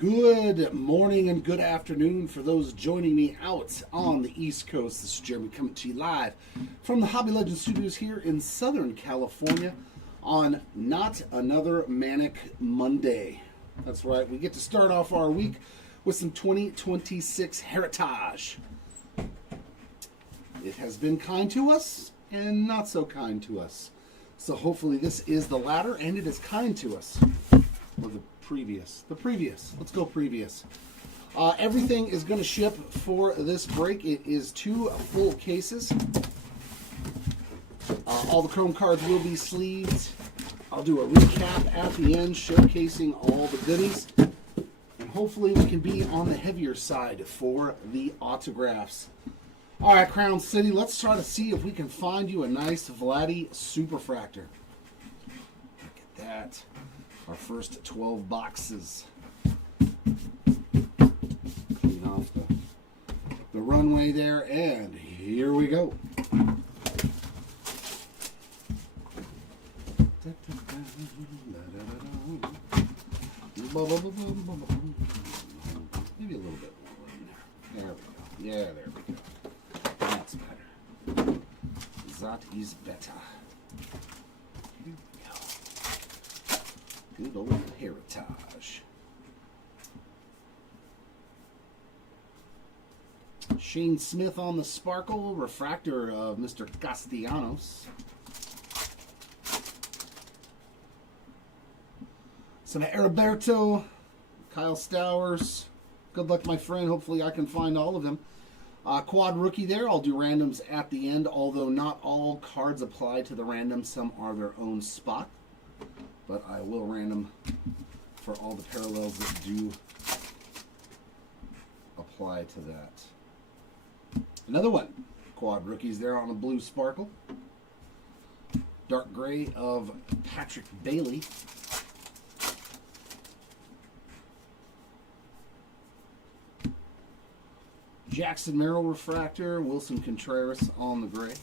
Good morning and good afternoon for those joining me out on the East Coast. This is Jeremy coming to you live from the Hobby Legend Studios here in Southern California on Not Another Manic Monday. That's right, we get to start off our week with some 2026 Heritage. It has been kind to us and not so kind to us. So hopefully this is the latter and it is kind to us. Or the previous. Let's go previous. Everything is going to ship for this break. It is 2 full cases. All the Chrome cards will be sleeved. I'll do a recap at the end, showcasing all the goodies. And hopefully we can be on the heavier side for the autographs. All right, Crown City, let's try to see if we can find you a nice Vladdy Superfractor. Look at that. Our first 12 boxes. Clean off the runway there, and here we go. Maybe a little bit more in there. There we go. Yeah, there we go. That's better. That is better. Good old Heritage. Shane Smith on the Sparkle, refractor of Mr. Castellanos. Some Heriberto, Kyle Stowers. Good luck, my friend. Hopefully I can find all of them. Quad rookie there. I'll do randoms at the end, although not all cards apply to the random. Some are their own spot. But I will random for all the parallels that do apply to that. Another one. Quad rookies there on a blue Sparkle. Dark gray of Patrick Bailey. Jackson Merrill refractor. Wilson Contreras on the gray.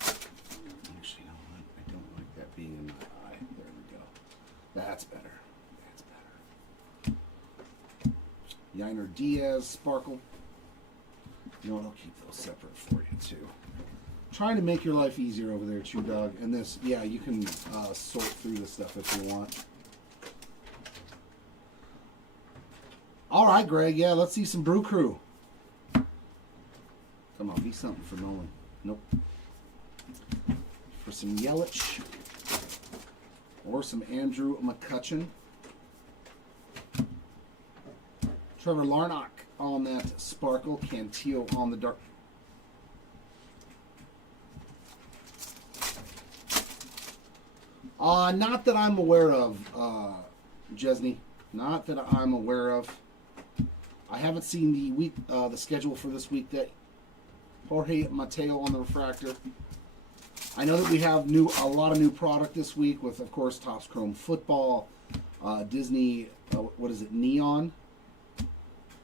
Actually, you know what? I don't like that being in my eye. There we go. That's better. That's better. Yiner Diaz Sparkle. You know what? I'll keep those separate for you too. Trying to make your life easier over there, Chew Dog. And this, yeah, you can sort through the stuff if you want. All right, Greg. Yeah, let's see some Brew Crew. Come on, be something for Nolan. Nope. For some Yelich. Or some Andrew McCutchen. Trevor Larnach on that Sparkle. Cantillo on the dark. Not that I'm aware of, Jesney. Not that I'm aware of. I haven't seen the week, the schedule for this week. That Jorge Mateo on the refractor. I know that we have a lot of new product this week with, of course, Topps Chrome Football, Disney. What is it? Neon.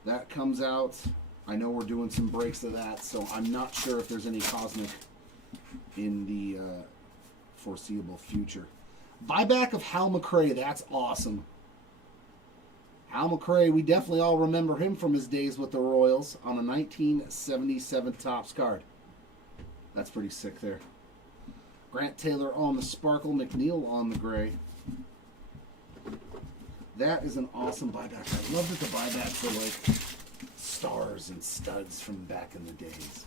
That comes out. I know we're doing some breaks of that, so I'm not sure if there's any Cosmic in the foreseeable future. Buyback of Hal McRae. That's awesome. Al McRae, we definitely all remember him from his days with the Royals on a 1977 Topps card. That's pretty sick there. Grant Taylor on the Sparkle, McNeil on the gray. That is an awesome buyback. I love that the buybacks are like stars and studs from back in the days.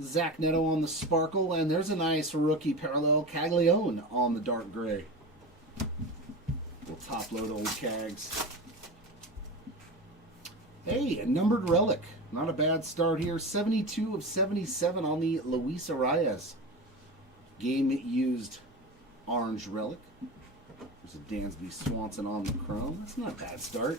Zach Neto on the Sparkle, and there's a nice rookie parallel. Caglione on the dark gray. We'll top load old Cags. Hey, a numbered relic. Not a bad start here. 72 of 77 on the Luis Arias. Game used orange relic. There's a Dansby Swanson on the chrome. That's not a bad start.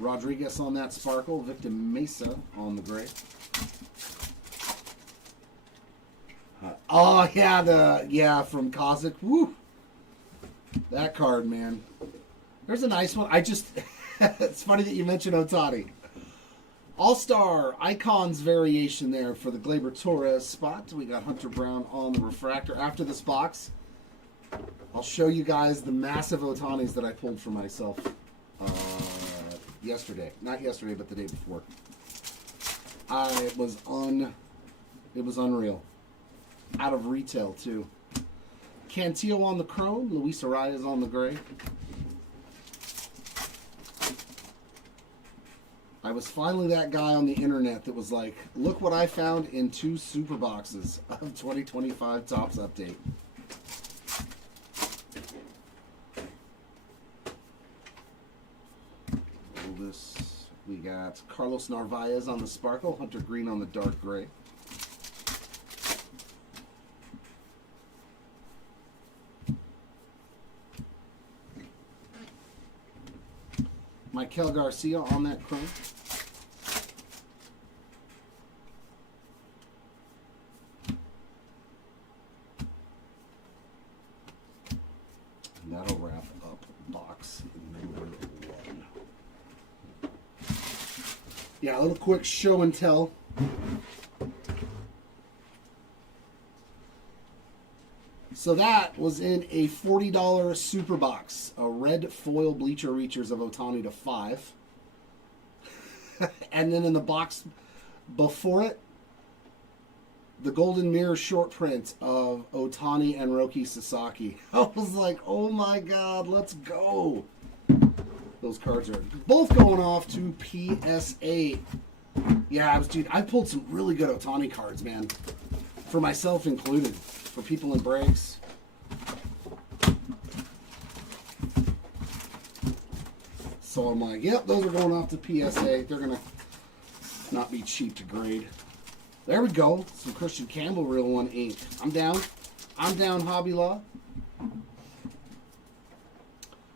Rodriguez on that Sparkle. Victor Mesa on the gray. Oh yeah, from Kazakh. Woo, that card, man. There's a nice one. It's funny that you mentioned Otani. All-Star Icons variation there for the Gleyber Torres spot. We got Hunter Brown on the refractor. After this box, I'll show you guys the massive Otanis that I pulled for myself yesterday. Not yesterday, but the day before. It was unreal. Out of retail, too. Cantillo on the chrome. Luis Arias on the gray. I was finally that guy on the internet that was like, look what I found in 2 super boxes of 2025 Topps Update. We got Carlos Narvaez on the sparkle, Hunter Green on the dark gray. Michael Garcia on that chrome. And that'll wrap up box number 1. Yeah, a little quick show and tell. So that was in a $40 super box. A red foil bleacher reachers of Otani to 5. And then in the box before it, the Golden Mirror short print of Otani and Roki Sasaki. I was like, oh my God, let's go. Those cards are both going off to PSA. Yeah, dude, I pulled some really good Otani cards, man. For myself included. For people in breaks. So I'm like, yep, those are going off to PSA. They're going to not be cheap to grade. There we go. Some Christian Campbell Real 1 ink. I'm down. I'm down, Hobby Law.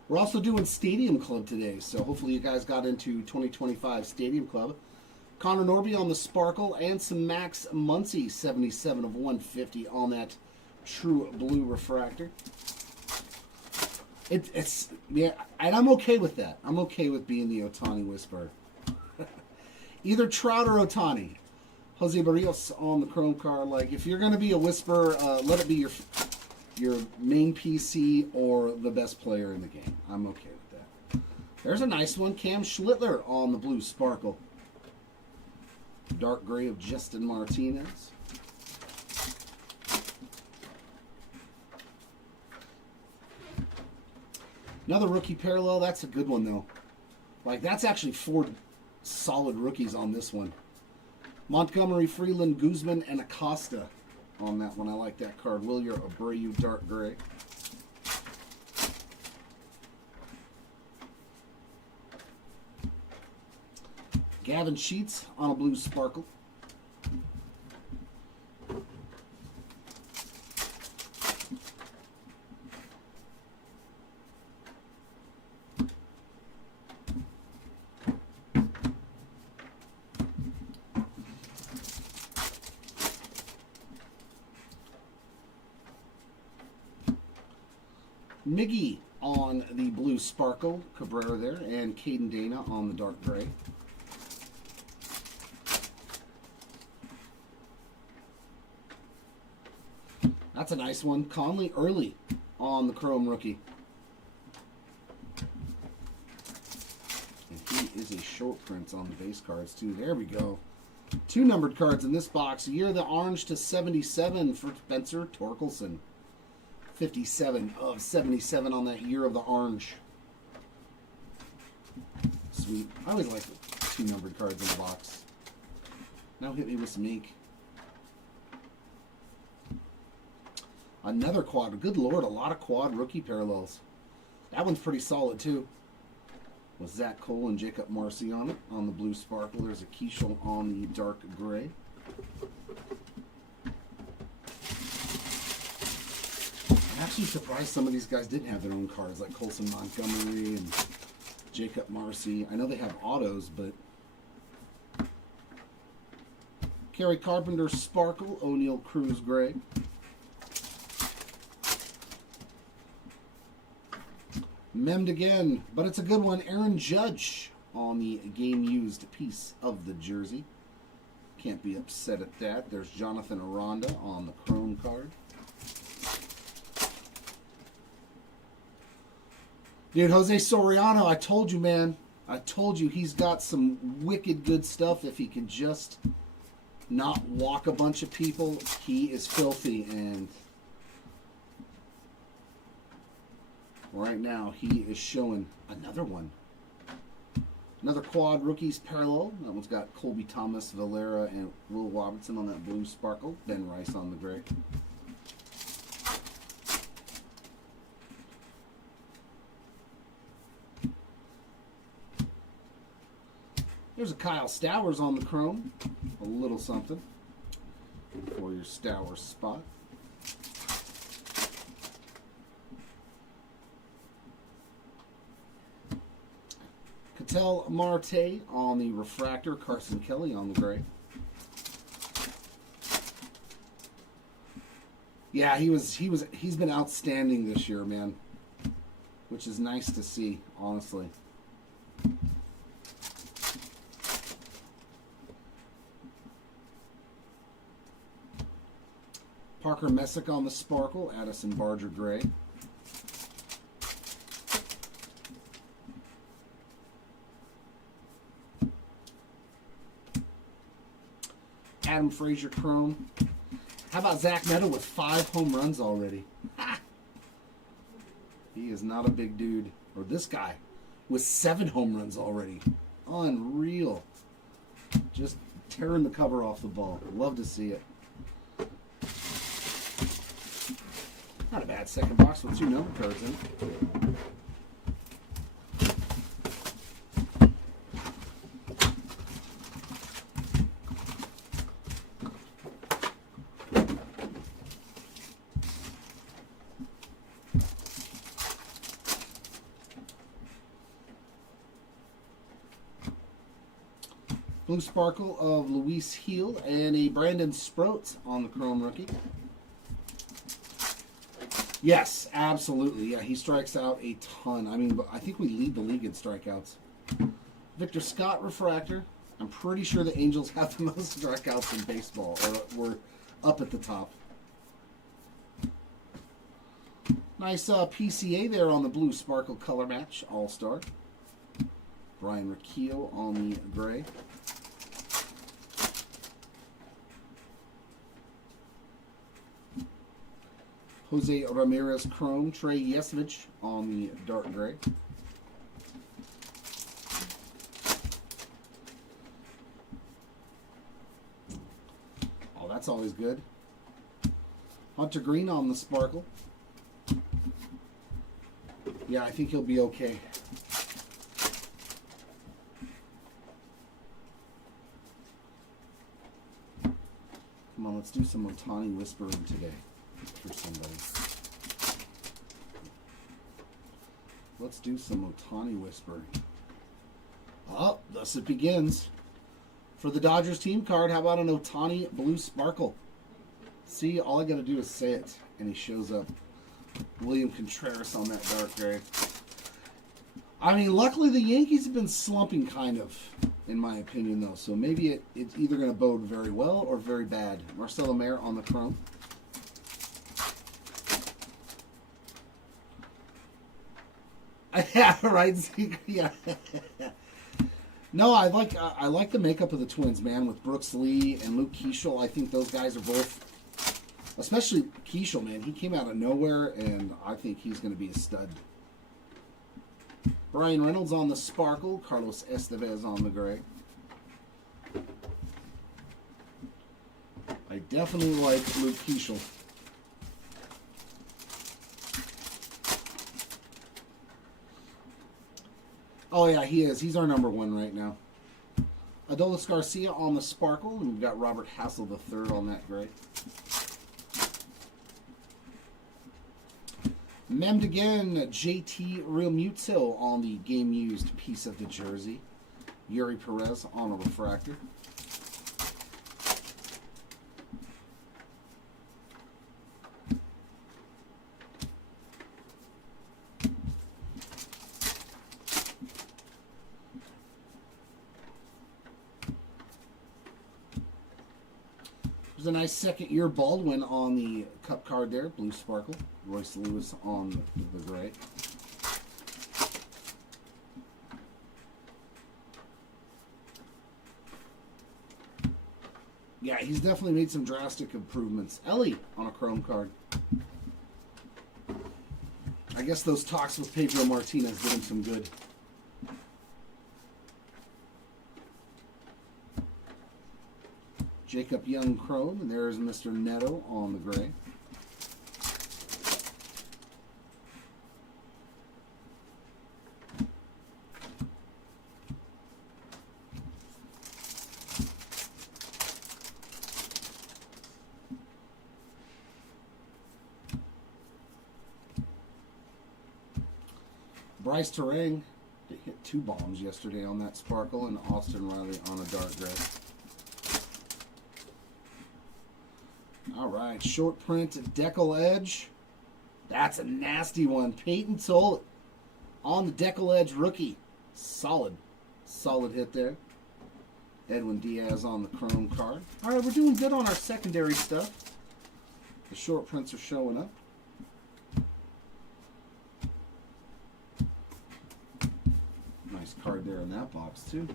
We're also doing Stadium Club today, so hopefully you guys got into 2025 Stadium Club. Connor Norby on the sparkle and some Max Muncy 77 of 150 on that true blue refractor. It's yeah, and I'm okay with that. I'm okay with being the Otani whisperer. Either Trout or Otani. Jose Barrios on the chrome card. Like, if you're going to be a whisperer, let it be your main PC or the best player in the game. I'm okay with that. There's a nice one. Cam Schlittler on the blue sparkle. Dark gray of Justin Martinez. Another rookie parallel. That's a good one, though. Like, that's actually 4 solid rookies on this one. Montgomery, Freeland, Guzman, and Acosta on that one. I like that card. Wilyer Abreu, dark gray. Gavin Sheets on a blue sparkle. Miggy on the blue sparkle, Cabrera there, and Caden Dana on the dark gray. That's a nice one. Conley early on the chrome rookie. And he is a short print on the base cards too. There we go. 2 numbered cards in this box. Year of the orange to 77 for Spencer Torkelson. 57 of 77 on that year of the orange. Sweet. I always like 2 numbered cards in the box. Now hit me with some ink. Another quad. Good Lord, a lot of quad rookie parallels. That one's pretty solid too. With Zach Cole and Jacob Marcy on it. On the blue sparkle. There's a Keishel on the dark gray. I'm actually surprised some of these guys didn't have their own cards, like Colson Montgomery and Jacob Marcy. I know they have autos, but Kerry Carpenter Sparkle, O'Neal Cruz Gray. Memmed again, but it's a good one. Aaron Judge on the game-used piece of the jersey. Can't be upset at that. There's Jonathan Aranda on the chrome card. Dude, Jose Soriano, I told you, man. I told you he's got some wicked good stuff. If he can just not walk a bunch of people, he is filthy. And right now, he is showing another one. Another quad rookies parallel. That one's got Colby Thomas, Valera, and Will Robertson on that blue sparkle. Ben Rice on the gray. There's a Kyle Stowers on the chrome. A little something for your Stowers spot. Ketel Marte on the refractor. Carson Kelly on the gray. Yeah, he's been outstanding this year, man. Which is nice to see, honestly. Parker Messick on the sparkle. Addison Barger gray. Adam Frazier chrome. How about Zach Neto with 5 home runs already? Ha! He is not a big dude. Or this guy with 7 home runs already. Unreal. Just tearing the cover off the ball. Love to see it. Not a bad second box with 2 number cards in it. Blue sparkle of Luis Heel and a Brandon Sproats on the chrome rookie. Yes, absolutely. Yeah, he strikes out a ton. I mean, I think we lead the league in strikeouts. Victor Scott refractor. I'm pretty sure the Angels have the most strikeouts in baseball, or we're up at the top. Nice PCA there on the blue sparkle color match, All-Star. Brian Riccio on the gray. Jose Ramirez chrome. Trey Yesevich on the dark gray. Oh, that's always good. Hunter Green on the sparkle. Yeah, I think he'll be okay. Come on, let's do some Ohtani whispering today for somebody. Let's do some Ohtani whispering. Oh, thus it begins. For the Dodgers team card, how about an Ohtani blue sparkle? See, all I got to do is say it, and he shows up. William Contreras on that dark gray. I mean, luckily the Yankees have been slumping kind of, in my opinion, though. So maybe it's either going to bode very well or very bad. Marcelo Mayer on the chrome. Yeah, right. Yeah. No, I like the makeup of the Twins, man, with Brooks Lee and Luke Keeschel. I think those guys are both, especially Keeschel, man. He came out of nowhere, and I think he's going to be a stud. Brian Reynolds on the sparkle. Carlos Estevez on the gray. I definitely like Luke Keeschel. Oh, yeah, he is. He's our number 1 right now. Adolis Garcia on the sparkle, and we've got Robert Hassel III on that gray. Memmed again, JT Realmuto on the game-used piece of the jersey. Yuri Perez on a refractor. There's a nice second-year Baldwin on the cup card there. Blue sparkle. Royce Lewis on the gray. Yeah, he's definitely made some drastic improvements. Ellie on a chrome card. I guess those talks with Pedro Martinez did him some good. Jacob Young chrome, and there's Mr. Neto on the gray. Bryce Terang hit 2 bombs yesterday on that sparkle, and Austin Riley on a dark gray. All right, short print decal edge. That's a nasty one. Peyton Toll on the decal edge rookie. Solid hit there. Edwin Diaz on the chrome card. All right, we're doing good on our secondary stuff. The short prints are showing up. Nice card there in that box too.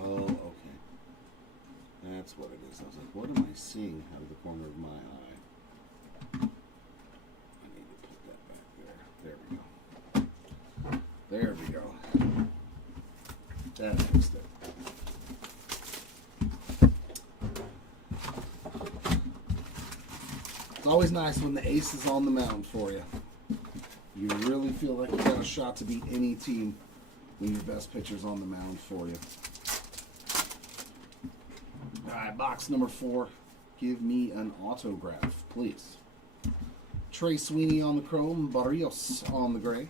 Oh, okay. That's what it is. I was like, what am I seeing out of the corner of my eye? I need to put that back there. There we go. There we go. That fixed it. It's always nice when the ace is on the mound for you. You really feel like you got a shot to beat any team when your best pitcher's on the mound for you. All right, box number 4. Give me an autograph, please. Trey Sweeney on the chrome, Barrios on the gray.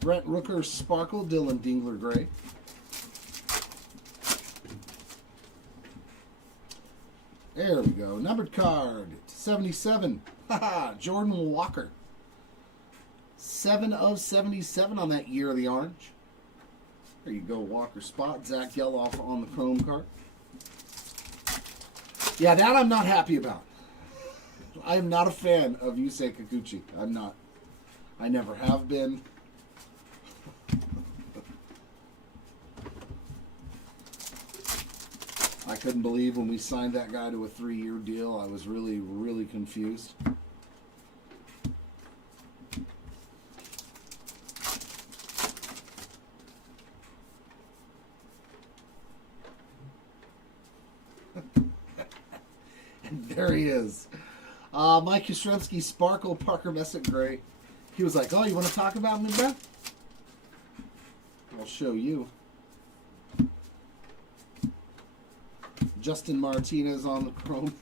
Brent Rooker sparkle, Dylan Dingler gray. There we go. Numbered card, 77. Haha, Jordan Walker. 7 of 77 on that year of the orange. There you go, Walker spot. Zach Geloff on the chrome card. Yeah, that I'm not happy about. I am not a fan of Yusei Kikuchi. I'm not. I never have been. I couldn't believe when we signed that guy to a 3-year deal. I was really, really confused. And there he is. Mike Yastrzemski, sparkle, Parker Messick gray. He was like, oh, you want to talk about me, bro? I'll show you. Justin Martinez on the chrome.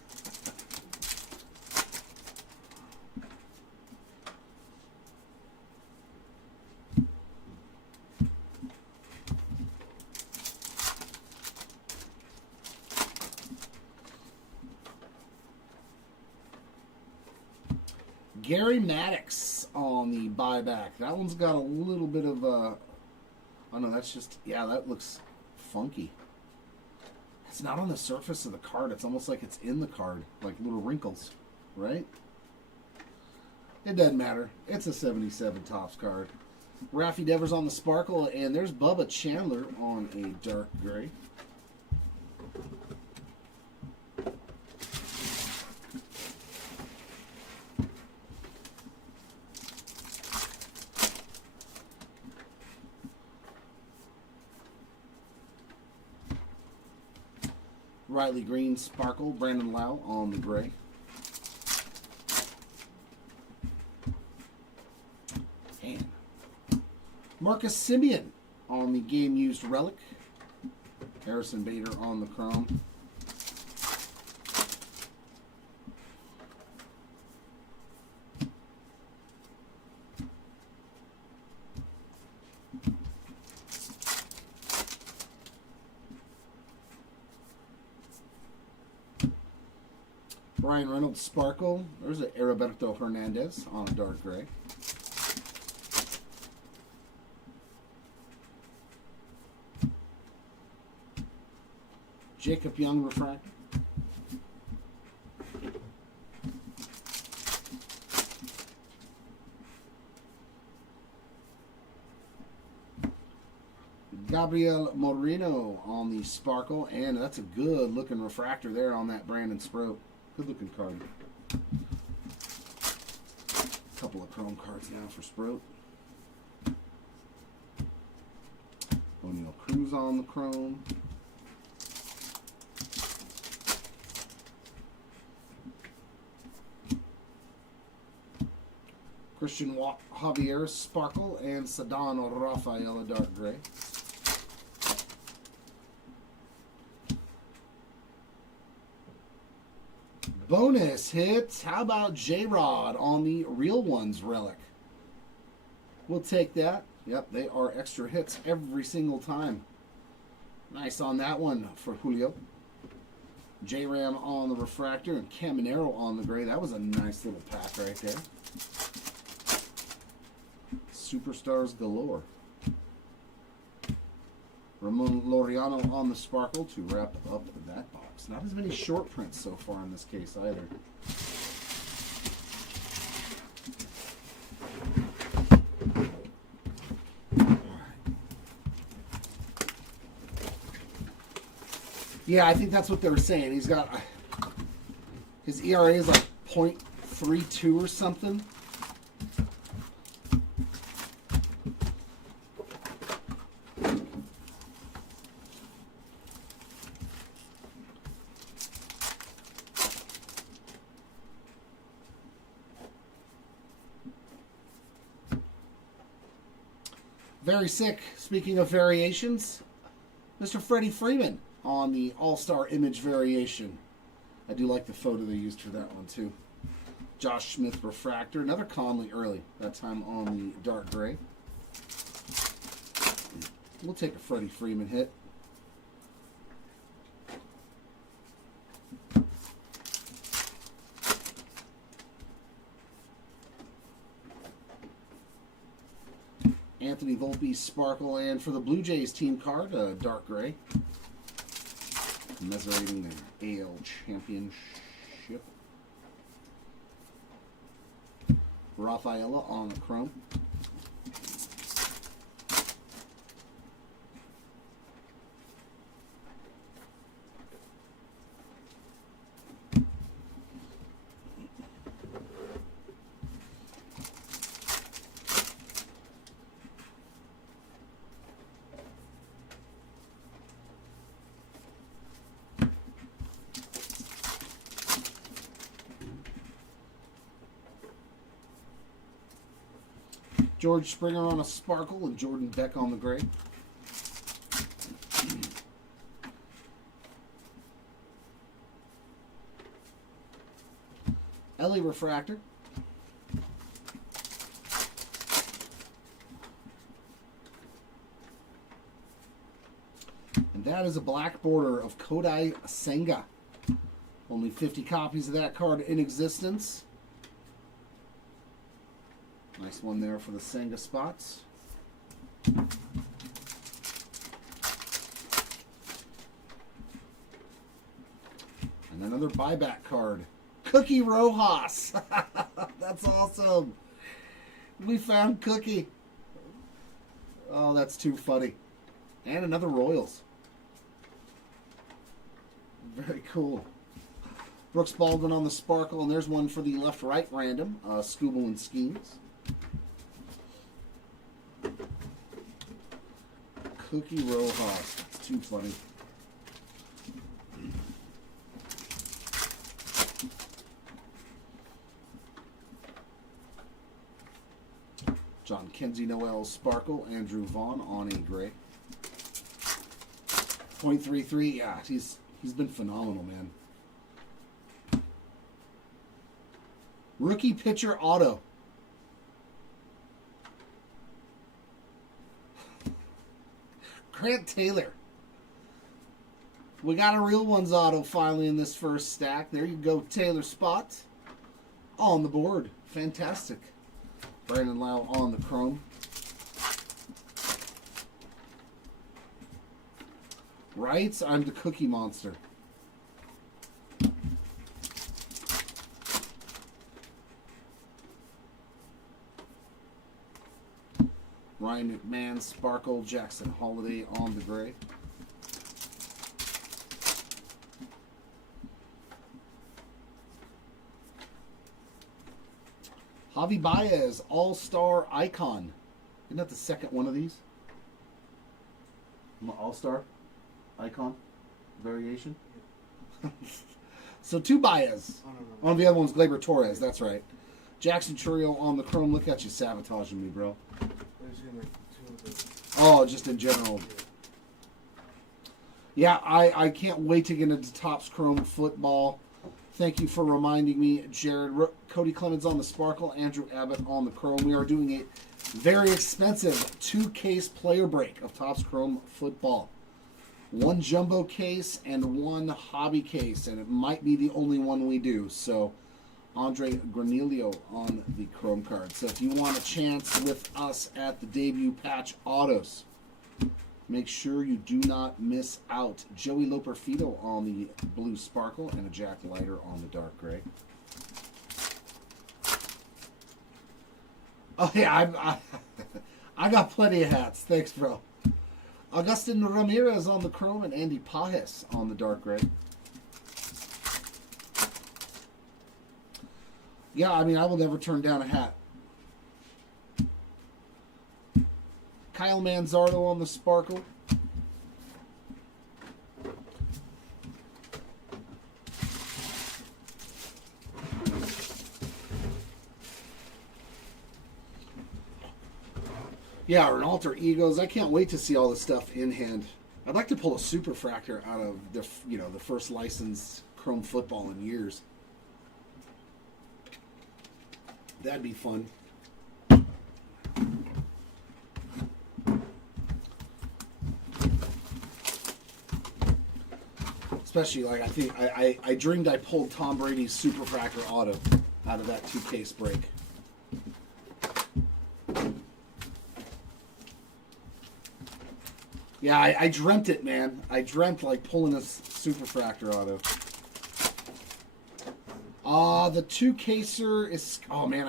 Gary Maddox on the buyback. That one's got a little bit of oh no, that's just, yeah, that looks funky. It's not on the surface of the card. It's almost like it's in the card, like little wrinkles, right? It doesn't matter. It's a 77 Topps card. Raffy Devers on the sparkle, and there's Bubba Chandler on a dark gray. Riley Green sparkle, Brandon Lau on the gray. And Marcus Semien on the game used relic. Harrison Bader on the chrome. Ryan Reynolds Sparkle. There's an Heriberto Hernandez on a dark gray. Jacob Young Refractor. Gabriel Moreno on the Sparkle, and that's a good looking refractor there on that Brandon Sproat. Good looking card. A couple of chrome cards now for Sproat. O'Neal Cruz on the chrome. Christian Javier Sparkle and Ceddanne Rafaela dark gray. Bonus hits. How about J-Rod on the Real Ones relic? We'll take that. Yep, they are extra hits every single time. Nice on that one for Julio. J-Ram on the refractor and Caminero on the gray. That was a nice little pack right there. Superstars galore. Ramon Laureano on the Sparkle to wrap up that box. Not as many short prints so far in this case either. Yeah, I think that's what they were saying. He's got his ERA is like .32 or something. Very sick. Speaking of variations, Mr. Freddie Freeman on the All-Star Image variation. I do like the photo they used for that one too. Josh Smith refractor. Another Conley early. That time on the dark gray. We'll take a Freddie Freeman hit. Anthony Volpe Sparkle, and for the Blue Jays team card, dark gray. Commiserating the AL Championship. Rafaela on the chrome. George Springer on a Sparkle and Jordan Beck on the gray. Ellie refractor. And that is a black border of Kodai Senga. Only 50 copies of that card in existence. Nice one there for the Senga spots. And another buyback card. Cookie Rojas. That's awesome. We found Cookie. Oh, that's too funny. And another Royals. Very cool. Brooks Baldwin on the Sparkle, and there's one for the left-right random. Scooble and Schemes. Cookie Rojas. It's too funny. John Kenzie Noel Sparkle. Andrew Vaughn on a gray. .33. Yeah, he's been phenomenal, man. Rookie pitcher auto. Grant Taylor. We got a real ones auto finally in this first stack. There you go, Taylor spot. On the board. Fantastic. Brandon Lau on the chrome. Right, I'm the Cookie Monster. Ryan McMahon, Sparkle, Jackson Holiday on the gray. Javi Baez, All-Star Icon. Isn't that the second one of these? All-Star Icon variation? So 2 Baez. Oh, the other one's Gleyber Torres, that's right. Jackson Chourio on the chrome. Look at you sabotaging me, bro. Oh, just in general. Yeah, I can't wait to get into Topps Chrome football. Thank you for reminding me, Jared. Cody Clemens on the Sparkle, Andrew Abbott on the Chrome. We are doing a very expensive 2-case player break of Topps Chrome football. 1 jumbo case and 1 hobby case, and it might be the only one we do. So, Andre Granillo on the Chrome card. So if you want a chance with us at the debut patch autos, make sure you do not miss out. Joey Loperfido on the blue Sparkle and a Jack Leiter on the dark gray. Oh yeah, I got plenty of hats. Thanks, bro. Augustin Ramirez on the chrome and Andy Pajes on the dark gray. Yeah, I mean, I will never turn down a hat. Kyle Manzardo on the Sparkle. Yeah, or an alter egos. I can't wait to see all this stuff in hand. I'd like to pull a superfractor out of the the first licensed Chrome football in years. That'd be fun. Especially, like, I think I dreamed I pulled Tom Brady's superfractor auto out of that 2-case break. Yeah, I dreamt it, man. I dreamt, like, pulling a superfractor auto. The 2-caser is... Oh, man,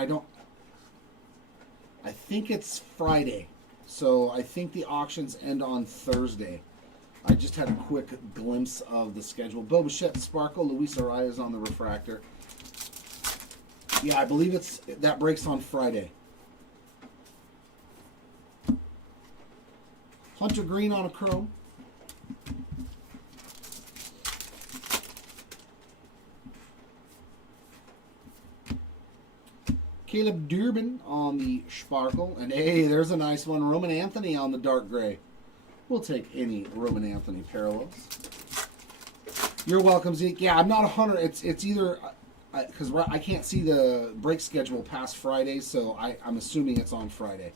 I think it's Friday. So I think the auctions end on Thursday. I just had a quick glimpse of the schedule. Bo Bichette Sparkle, Luis Arias on the refractor. Yeah, I believe that breaks on Friday. Hunter Green on a chrome. Caleb Durbin on the Sparkle. And hey, there's a nice one. Roman Anthony on the dark gray. We'll take any Roman Anthony parallels. You're welcome, Zeke. Yeah, I'm not 100. It's either... Because I can't see the break schedule past Friday, so I'm assuming it's on Friday.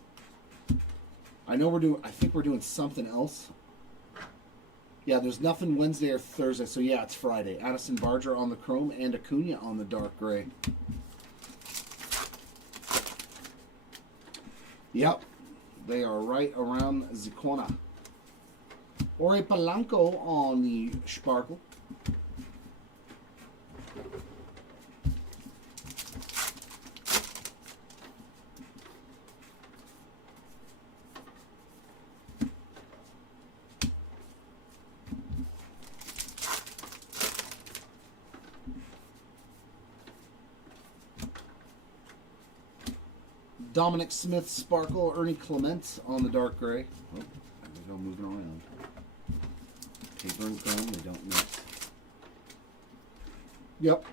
I think we're doing something else. Yeah, there's nothing Wednesday or Thursday, so yeah, it's Friday. Addison Barger on the chrome and Acuna on the dark gray. Yep, they are right around Zicona. Ore Polanco on the Sparkle. Dominic Smith Sparkle, Ernie Clement on the dark gray. Oh, there we go, moving around. Paper and chrome, they don't mix. Yep.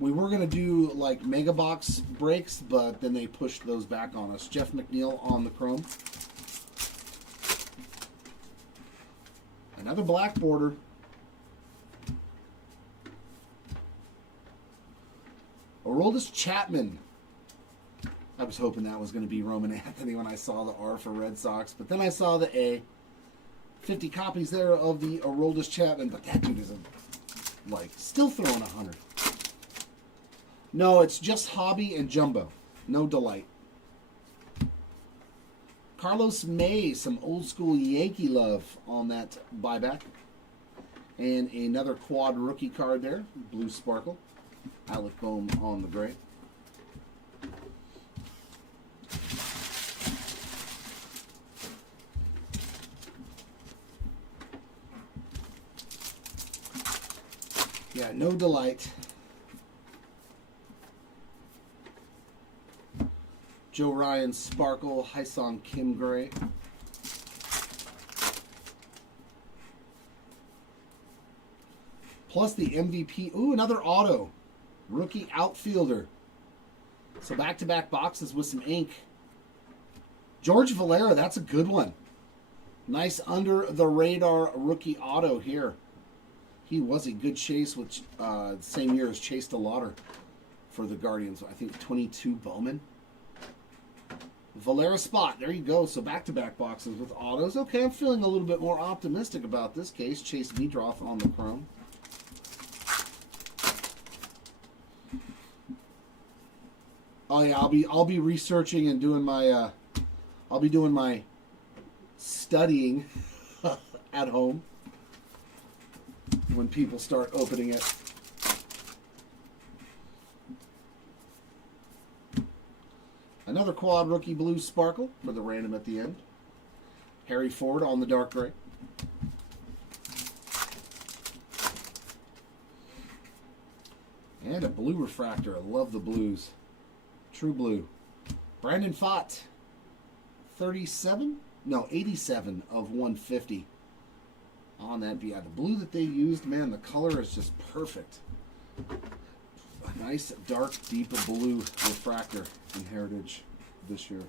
We were going to do like mega box breaks, but then they pushed those back on us. Jeff McNeil on the chrome. Another black border. Aroldis Chapman. I was hoping that was going to be Roman Anthony when I saw the R for Red Sox, but then I saw the A. 50 copies there of the Aroldis Chapman, but that dude isn't, like, still throwing 100. No, it's just hobby and jumbo. No delight. Carlos May, some old school Yankee love on that buyback. And another quad rookie card there, blue sparkle. Alec Bohm on the gray. Yeah, no delight. Joe Ryan Sparkle, Hyson Kim Gray. Plus the MVP. Ooh, another auto. Rookie outfielder. So back-to-back boxes with some ink. George Valera, that's a good one. Nice under-the-radar rookie auto here. He was a good chase with same year as Chase DeLauder for the Guardians. I think 22 Bowman. Valera spot. There you go. So back-to-back boxes with autos. Okay, I'm feeling a little bit more optimistic about this case. Chase Meadroth on the chrome. Oh yeah, I'll be researching and doing my I'll be doing my studying at home when people start opening it. Another quad rookie blue sparkle for the random at the end. Harry Ford on the dark gray. And a blue refractor. I love the blues. True blue. Brandon Pfaadt. 37? No, 87 of 150 on that. Yeah, the blue that they used, man, the color is just perfect. A nice, dark, deep blue refractor in Heritage this year.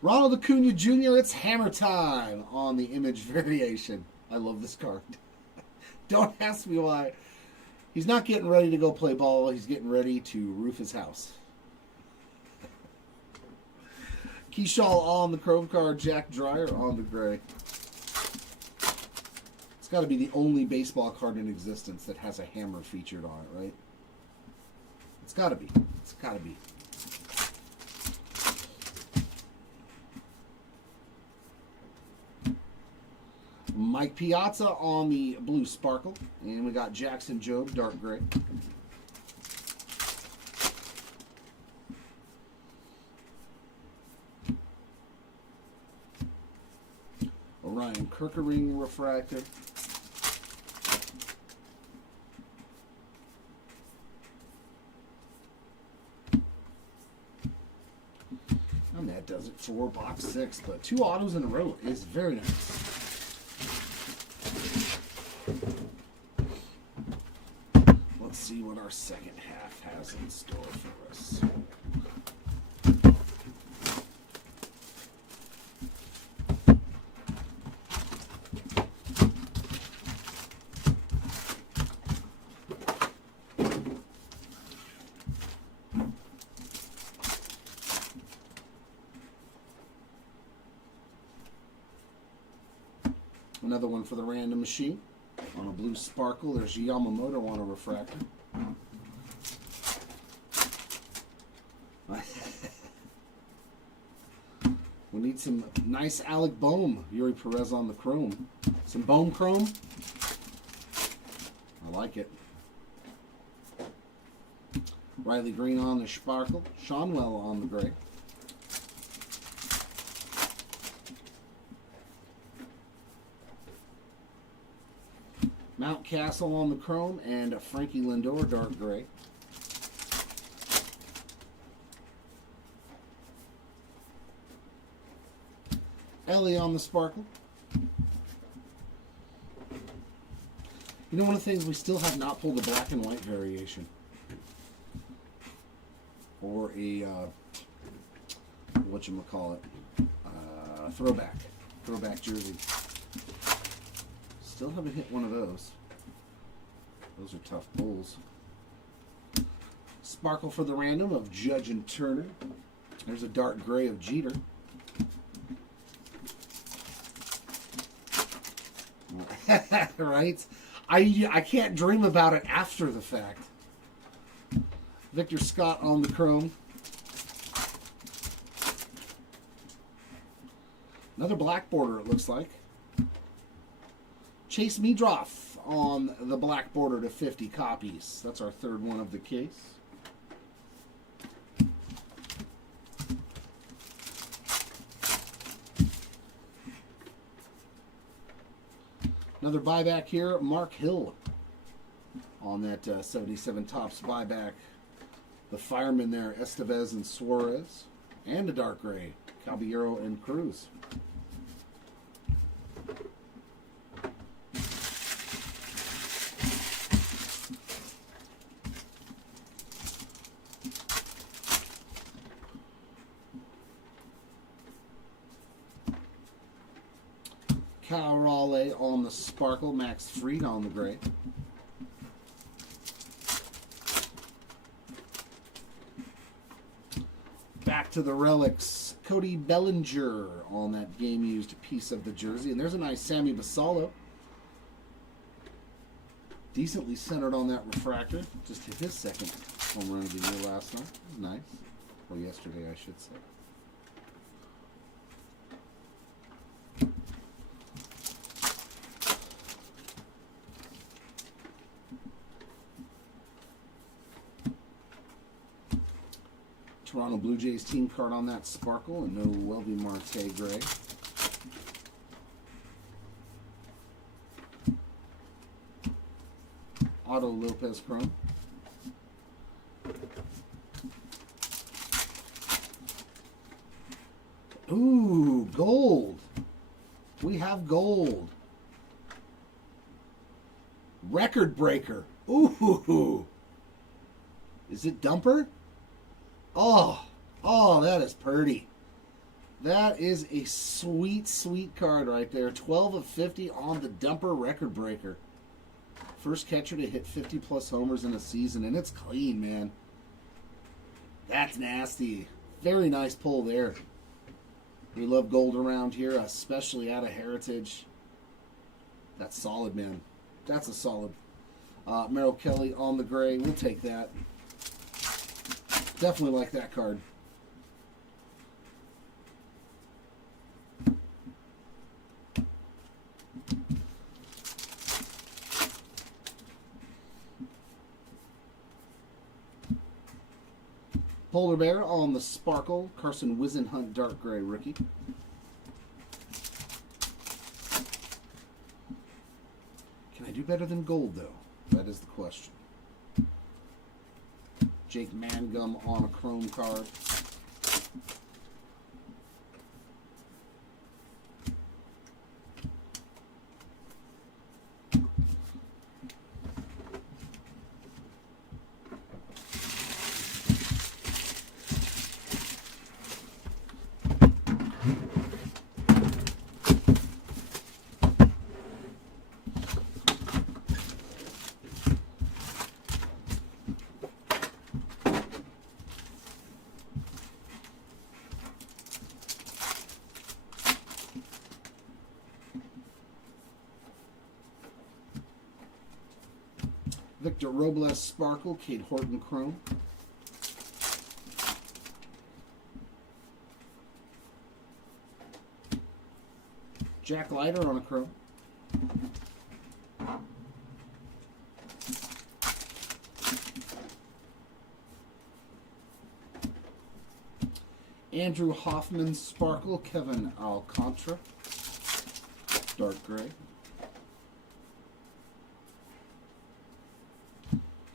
Ronald Acuna Jr., it's hammer time on the image variation. I love this card. Don't ask me why. He's not getting ready to go play ball. He's getting ready to roof his house. Keyshaw on the chrome card. Jack Dreyer on the gray. It's got to be the only baseball card in existence that has a hammer featured on it, right? It's got to be. It's got to be. Mike Piazza on the blue sparkle. And we got Jackson Jobe, dark gray. Orion Kerkering refractor. And that does it for box 6. But 2 autos in a row is very nice. Let's see what our second half has in store for us. Another one for the random machine. On a blue sparkle, there's Yamamoto on a refractor. We need some nice Alec Bohm. Yuri Perez on the chrome. Some Bohm chrome. I like it. Riley Green on the sparkle. Seanwell on the gray. Mount Castle on the chrome and a Frankie Lindor dark gray. Ellie on the sparkle. You know, one of the things we still have not pulled a black and white variation. Or a, whatchamacallit, throwback jersey. Still haven't hit one of those. Those are tough pulls. Sparkle for the random of Judge and Turner. There's a dark gray of Jeter. Right? I can't dream about it after the fact. Victor Scott on the chrome. Another black border, it looks like. Chase Meadroff on the black border to 50 copies. That's our third one of the case. Another buyback here, Mark Hill on that 77 Topps buyback. The firemen there, Estevez and Suarez. And a dark gray, Caballero and Cruz. Kyle Raleigh on the sparkle, Max Fried on the gray. Back to the relics, Cody Bellinger on that game-used piece of the jersey. And there's a nice Sammy Basallo. Decently centered on that refractor. Just hit his second home run of the year last night. Nice. Or yesterday, I should say. Toronto Blue Jays team card on that sparkle, and no Welby Marte gray. Otto Lopez chrome. Ooh, gold. We have gold. Record breaker. Ooh. Is it Dumper? Oh, that is pretty. That is a sweet, sweet card right there. 12 of 50 on the Dumper record breaker. First catcher to hit 50-plus homers in a season, and it's clean, man. That's nasty. Very nice pull there. We love gold around here, especially out of Heritage. That's solid, man. That's a solid. Merrill Kelly on the gray. We'll take that. Definitely like that card. Polar Bear on the sparkle. Carson Whisenhunt dark gray rookie. Can I do better than gold, though? That is the question. Jake Mangum on a chrome card. Victor Robles sparkle, Cade Horton chrome. Jack Leiter on a chrome. Andrew Hoffman sparkle, Kevin Alcantara dark gray.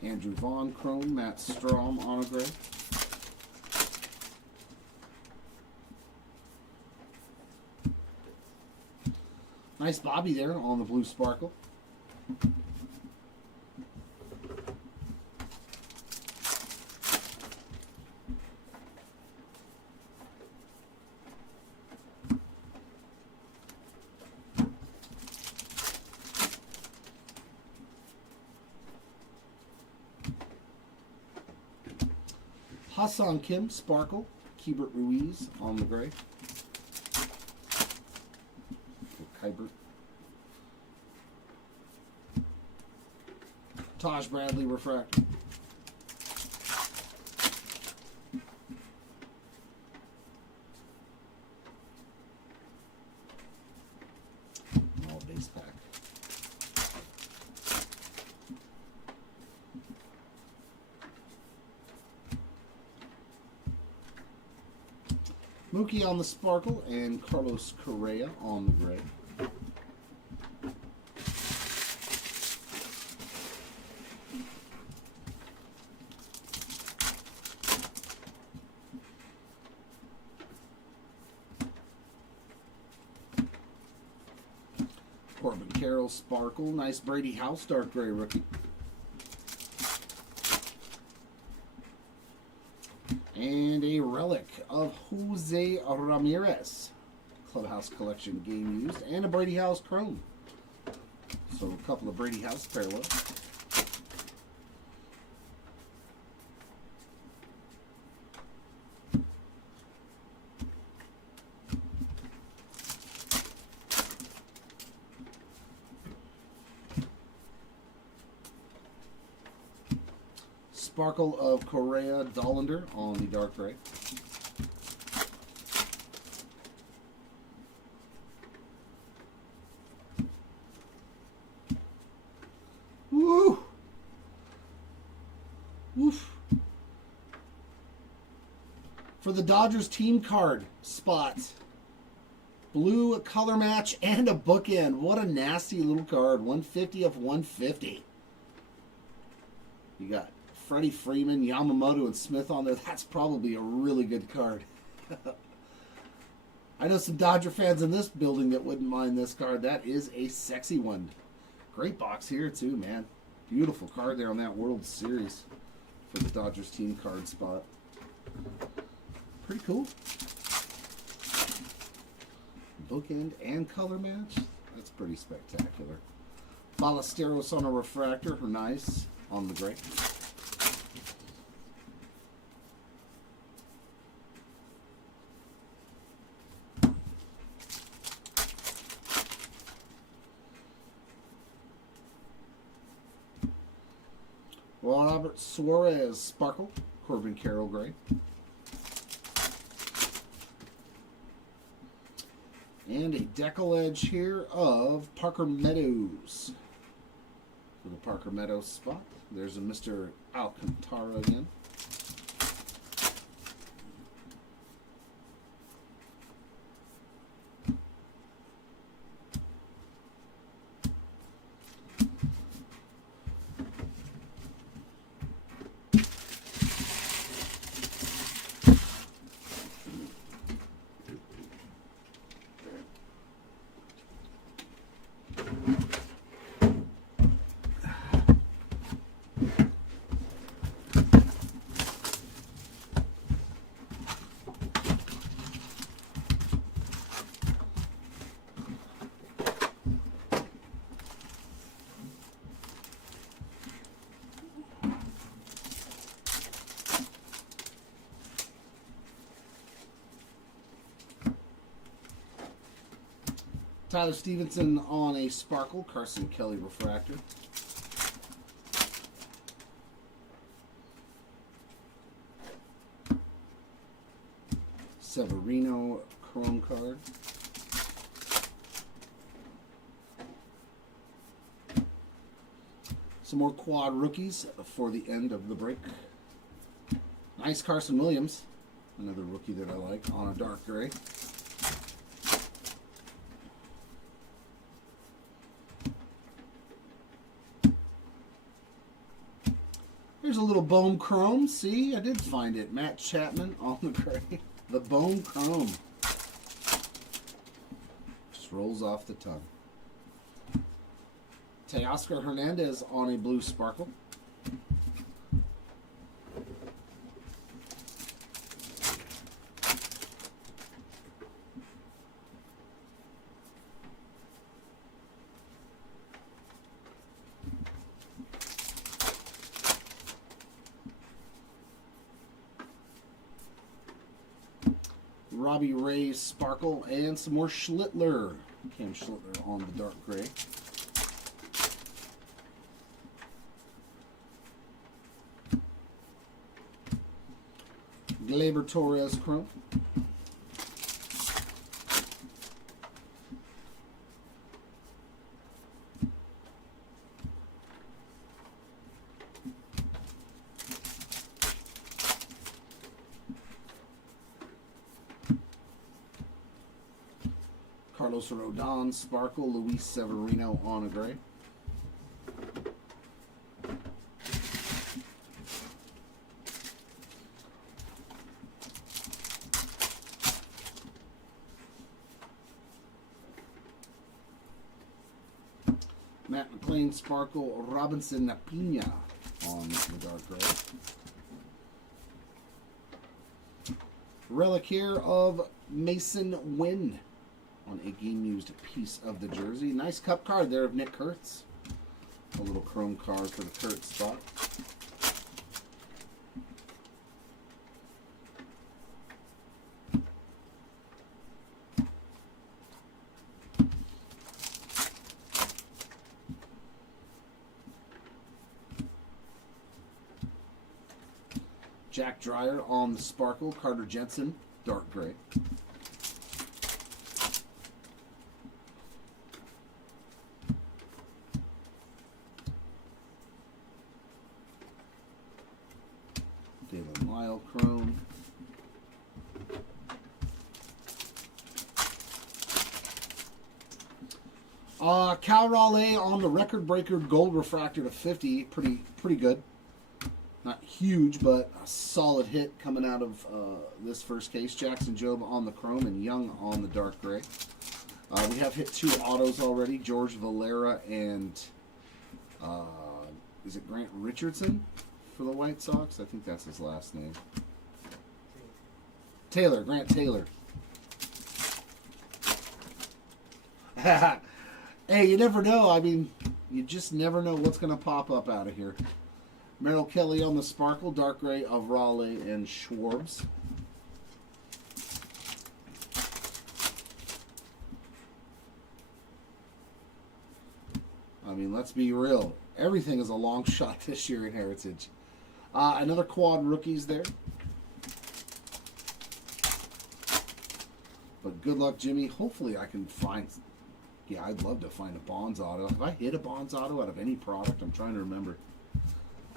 Andrew Vaughn chrome, Matt Strom on a gray. Nice Bobby there on the blue sparkle. Hassan Kim Sparkle. Keibert Ruiz on the gray. Keibert. Taj Bradley refractor. All base pack. Mookie on the Sparkle and Carlos Correa on the gray. Corbin Carroll Sparkle. Nice Brady House dark gray rookie. And a relic of Jose Ramirez. Clubhouse Collection game used. And a Brady House Chrome. So a couple of Brady House parallels. Sparkle of Correa Dollander on the dark gray. Woo! Woof. For the Dodgers team card spot. Blue color match and a bookend. What a nasty little card. 150 of 150. You got Freddie Freeman, Yamamoto, and Smith on there. That's probably a really good card. I know some Dodger fans in this building that wouldn't mind this card. That is a sexy one. Great box here, too, man. Beautiful card there on that World Series for the Dodgers team card spot. Pretty cool. Bookend and color match. That's pretty spectacular. Ballesteros on a refractor. Nice on the gray. Robert Suarez Sparkle, Corbin Carroll gray. And a decal edge here of Parker Meadows. For the Parker Meadows spot. There's a Mr. Alcantara again. Tyler Stevenson on a Sparkle, Carson Kelly refractor. Severino Chrome card. Some more quad rookies for the end of the break. Nice Carson Williams, another rookie that I like, on a dark gray. Here's a little Bone Chrome. See, I did find it. Matt Chapman on the gray. The Bone Chrome. Just rolls off the tongue. Teoscar Hernandez on a blue Sparkle. Robbie Ray Sparkle, and some more Schlittler. Cam Schlittler on the dark gray. Gleyber Torres Chrome. Carlos Rodon Sparkle, Luis Severino on a gray. Matt McLean Sparkle, Robinson Pina on the dark gray. Relic here of Mason Wynn on a game-used piece of the jersey. Nice cup card there of Nick Kurtz. A little chrome card for the Kurtz spot. Jack Dreyer on the Sparkle, Carter Jensen, dark gray. David Lyle Chrome. Cal Raleigh on the Record Breaker Gold Refractor to 50. Pretty good. Not huge, but a solid hit coming out of this first case. Jackson Jobe on the Chrome and Young on the dark gray. We have hit 2 autos already. George Valera and is it Grant Richardson for the White Sox? I think that's his last name. Taylor, Grant Taylor. Hey, you never know. I mean, you just never know what's going to pop up out of here. Merrill Kelly on the Sparkle, dark gray of Raleigh and Schwarbs. I mean, let's be real. Everything is a long shot this year in Heritage. Another quad rookies there. But good luck, Jimmy. Hopefully I can find... Yeah, I'd love to find a Bonds auto. Have I hit a Bonds auto out of any product? I'm trying to remember.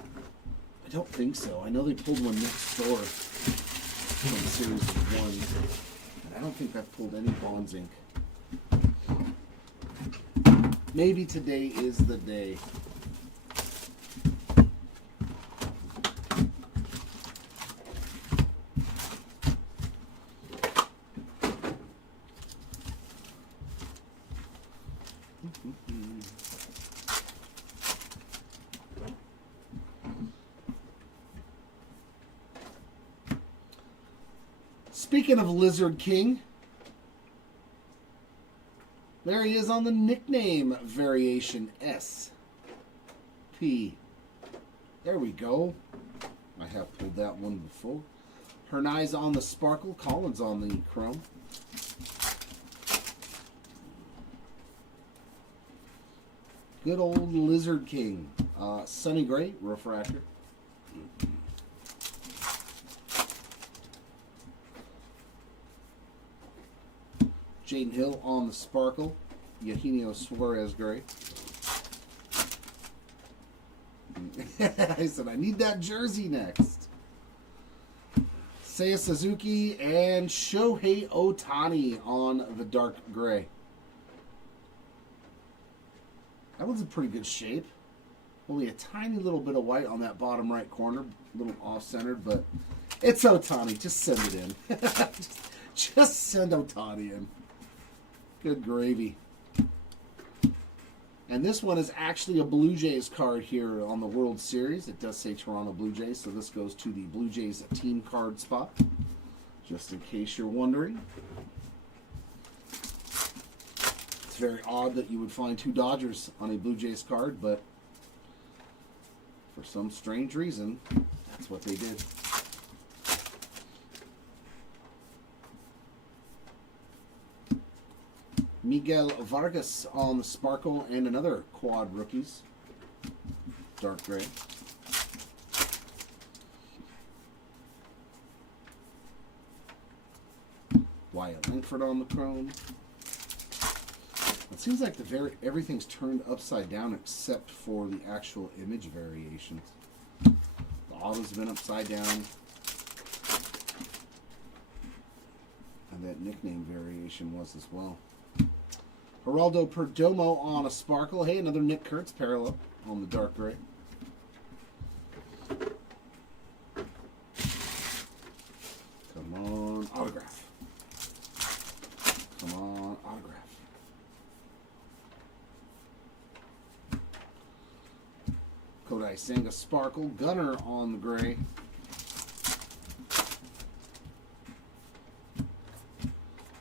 I don't think so. I know they pulled one next door from Series of 1. And I don't think I've pulled any Bonds ink. Maybe today is the day. Speaking of Lizard King, there he is on the nickname variation SP. There we go. I have pulled that one before. Hernai's on the Sparkle, Collins on the Chrome. Good old Lizard King. Sonny Gray, refractor. Jaden Hill on the Sparkle. Eugenio Suarez Gray. I said, I need that jersey next. Seiya Suzuki and Shohei Ohtani on the dark gray. That one's in pretty good shape. Only a tiny little bit of white on that bottom right corner. A little off-centered, but it's Ohtani. Just send it in. Just send Ohtani in. Good gravy. And this one is actually a Blue Jays card here on the World Series. It does say Toronto Blue Jays, so this goes to the Blue Jays team card spot, just in case you're wondering. It's very odd that you would find 2 Dodgers on a Blue Jays card, but for some strange reason, that's what they did. Miguel Vargas on the Sparkle, and another quad rookies. Dark gray. Wyatt Langford on the chrome. It seems like everything's turned upside down except for the actual image variations. The auto's been upside down. And that nickname variation was as well. Geraldo Perdomo on a Sparkle. Hey, another Nick Kurtz parallel on the dark gray. Come on, autograph. Come on, autograph. Kodai Senga Sparkle. Gunner on the gray.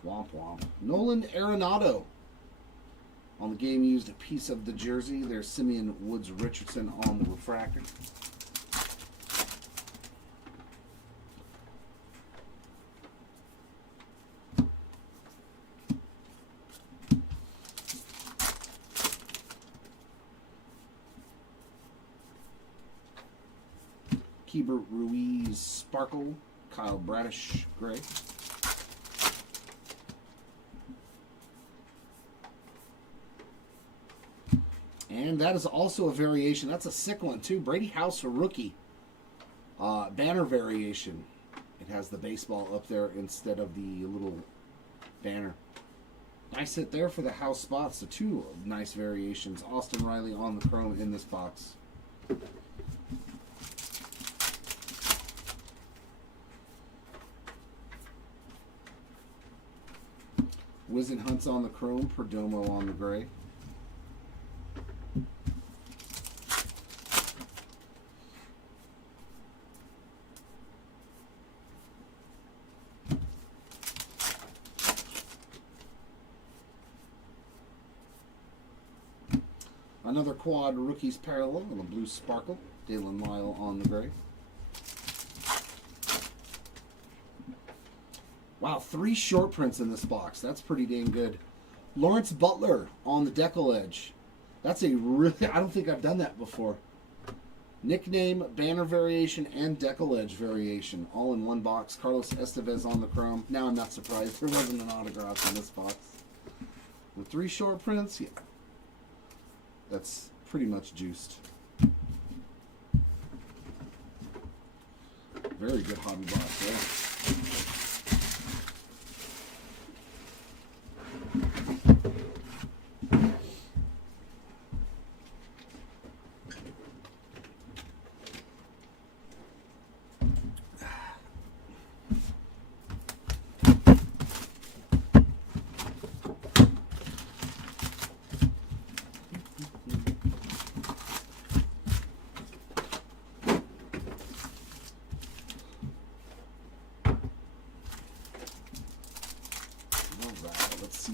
Womp womp. Nolan Arenado on the game used a piece of the jersey. There's Simeon Woods Richardson on the refractor. Keibert Ruiz Sparkle. Kyle Bradish gray. And that is also a variation. That's a sick one, too. Brady House, a rookie. Banner variation. It has the baseball up there instead of the little banner. Nice hit there for the house spots. So two nice variations. Austin Riley on the chrome in this box. Wizen Hunt's on the chrome. Perdomo on the gray. Another quad rookies parallel and a blue Sparkle. Dalen Lyle on the gray. Wow, 3 short prints in this box. That's pretty dang good. Lawrence Butler on the decal edge. That's a really, I don't think I've done that before. Nickname, banner variation, and decal edge variation. All in one box. Carlos Estevez on the chrome. Now I'm not surprised there wasn't an autograph in this box. With 3 short prints, yeah. That's pretty much juiced. Very good hobby box, right?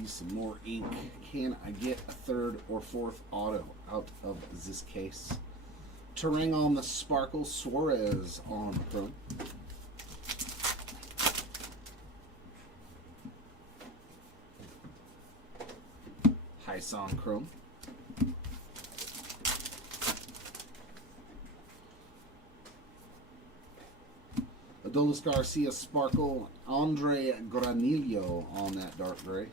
Some more ink. Can I get a 3rd or 4th auto out of this case? Terang on the Sparkle. Suarez on the chrome. Hyson chrome. Adolis Garcia Sparkle. Andre Granillo on that dark gray.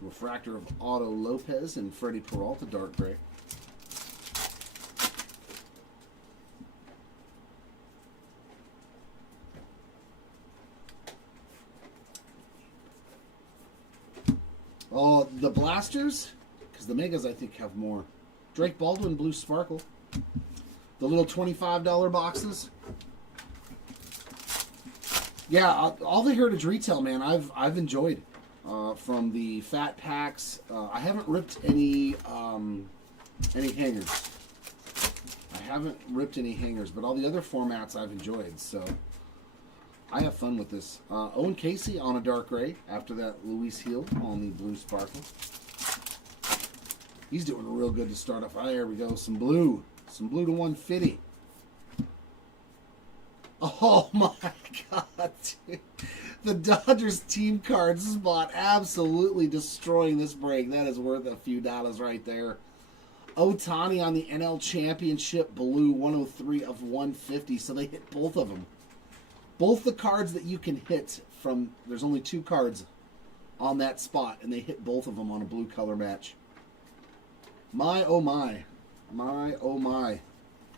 Refractor of Otto Lopez and Freddie Peralta, dark gray. Oh, the blasters? Because the Megas, I think, have more. Drake Baldwin, blue Sparkle. The little $25 boxes. Yeah, all the Heritage Retail, man, I've enjoyed. From the fat packs, I haven't ripped any hangers. I haven't ripped any hangers, but all the other formats I've enjoyed. So I have fun with this. Owen Casey on a dark gray after that Luis Heel on the blue Sparkle. He's doing real good to start off. There we go. Some blue to 150. Oh my God, dude. The Dodgers team card spot absolutely destroying this break. That is worth a few dollars right there. Otani on the NL Championship Blue, 103 of 150. So they hit both of them. Both the cards that you can hit from, there's only 2 cards on that spot, and they hit both of them on a blue color match. My, oh my. My, oh my.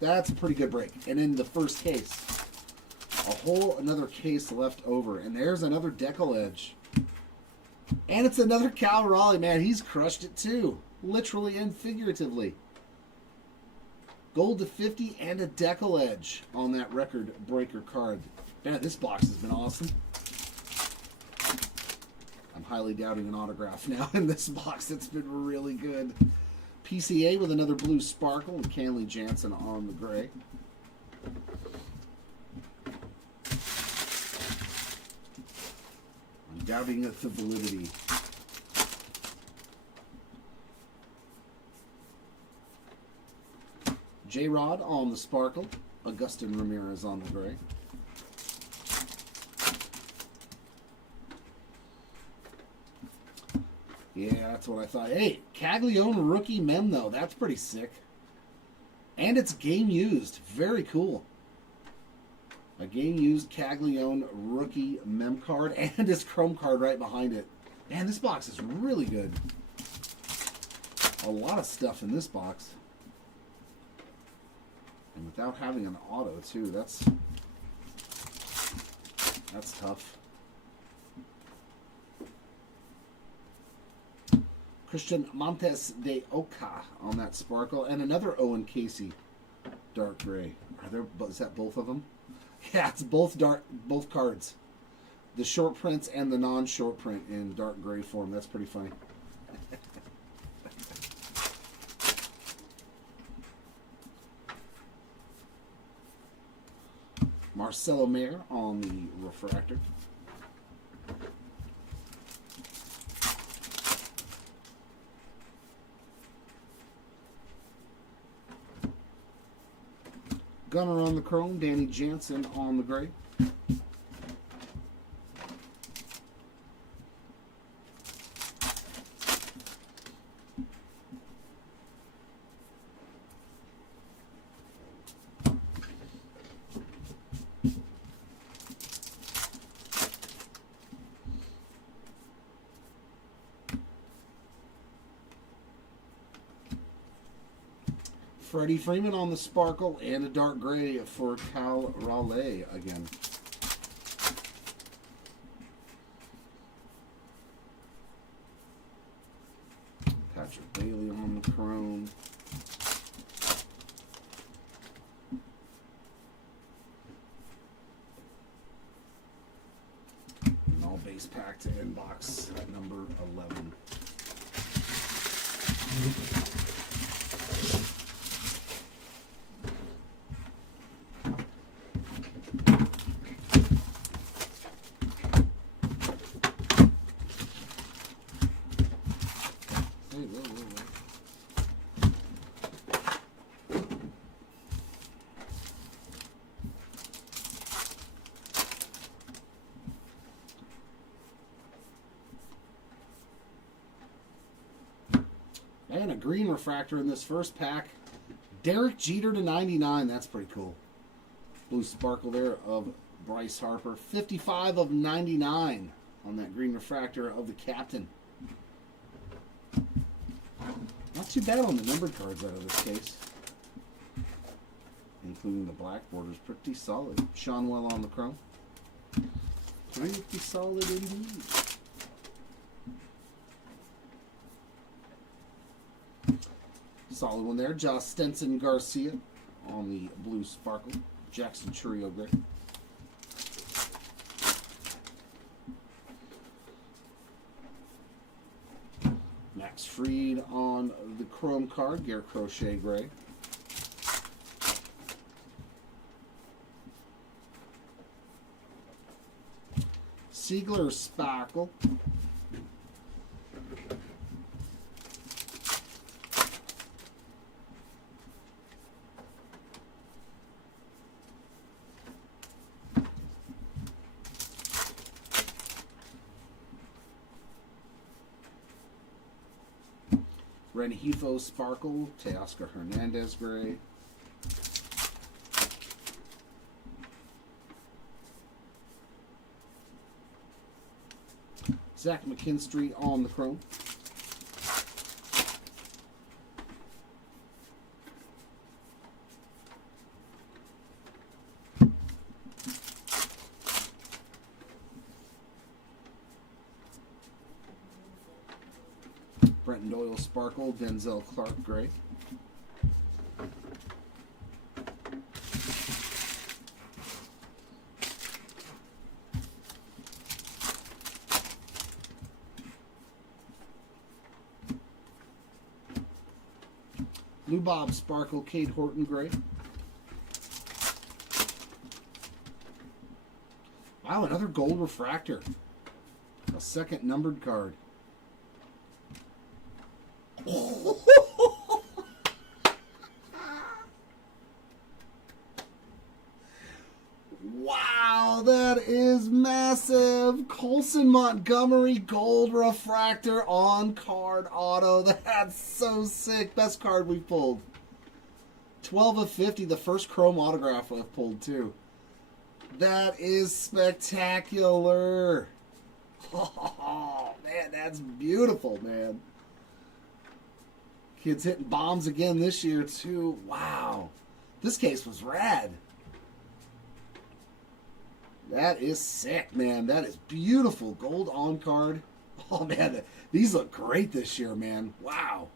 That's a pretty good break. And in the first case, a whole another case left over. And there's another decal edge. And it's another Cal Raleigh. Man, he's crushed it too. Literally and figuratively. Gold to 50 and a decal edge on that record breaker card. Man, this box has been awesome. I'm highly doubting an autograph now in this box. It's been really good. PCA with another blue sparkle and Kenley Jansen on the gray. I'm doubting the validity. J-Rod on the sparkle. Augustin Ramirez on the gray. Yeah, that's what I thought. Hey, Caglione rookie mem, though. That's pretty sick. And it's game used. Very cool. A game used Caglione rookie mem card and his chrome card right behind it. Man, this box is really good. A lot of stuff in this box. And without having an auto, too. That's tough. Christian Montes de Oca on that sparkle. And another Owen Casey dark gray. Is that both of them? Yeah, it's both cards. The short prints and the non-short print in dark gray form. That's pretty funny. Marcelo Mayer on the refractor. Gunner on the chrome, Danny Jansen on the gray. Freddie Freeman on the sparkle and a dark gray for Cal Raleigh again. Patrick Bailey on the chrome. And all base pack to inbox at number 11. And a green refractor in this first pack. Derek Jeter to 99. That's pretty cool. Blue sparkle there of Bryce Harper. 55 of 99 on that green refractor of the captain. Not too bad on the numbered cards out of this case. Including the black borders. Pretty solid. Seanwell on the chrome. Pretty solid indeed. Solid one there. Josh Stenson Garcia on the blue sparkle. Jackson Churio gray. Max Fried on the chrome card. Garrett Crochet gray. Siegler sparkle. Rengifo Sparkle, Teoscar Hernandez gray. Zach McKinstry on the chrome. Brenton Doyle Sparkle, Denzel Clark gray. Lou Bob Sparkle, Cade Horton gray. Wow, another gold refractor. A second numbered card. Wow, that is massive. Colson Montgomery gold refractor on card auto. That's so sick. Best card we've pulled. 12 of 50, the first chrome autograph I've pulled too. That is spectacular. Oh, man, that's beautiful, man. Kids hitting bombs again this year too. Wow. This case was rad. That is sick, man. That is beautiful. Gold on card. Oh, man. These look great this year, man. Wow.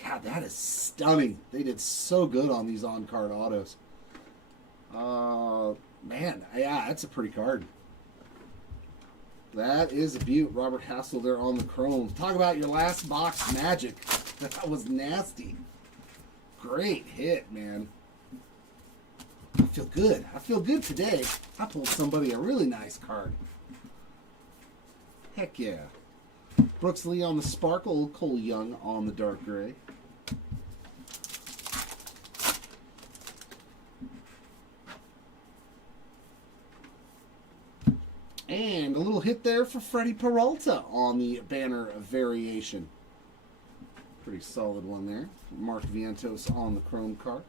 Yeah, that is stunning. They did so good on these on-card autos. Man, yeah, that's a pretty card. That is a beaut. Robert Hassel there on the chrome. Talk about your last box magic. That was nasty. Great hit, man. I feel good. I feel good today. I pulled somebody a really nice card. Heck yeah. Brooks Lee on the Sparkle. Cole Young on the dark gray. And a little hit there for Freddie Peralta on the banner variation. Pretty solid one there. Mark Vientos on the chrome card.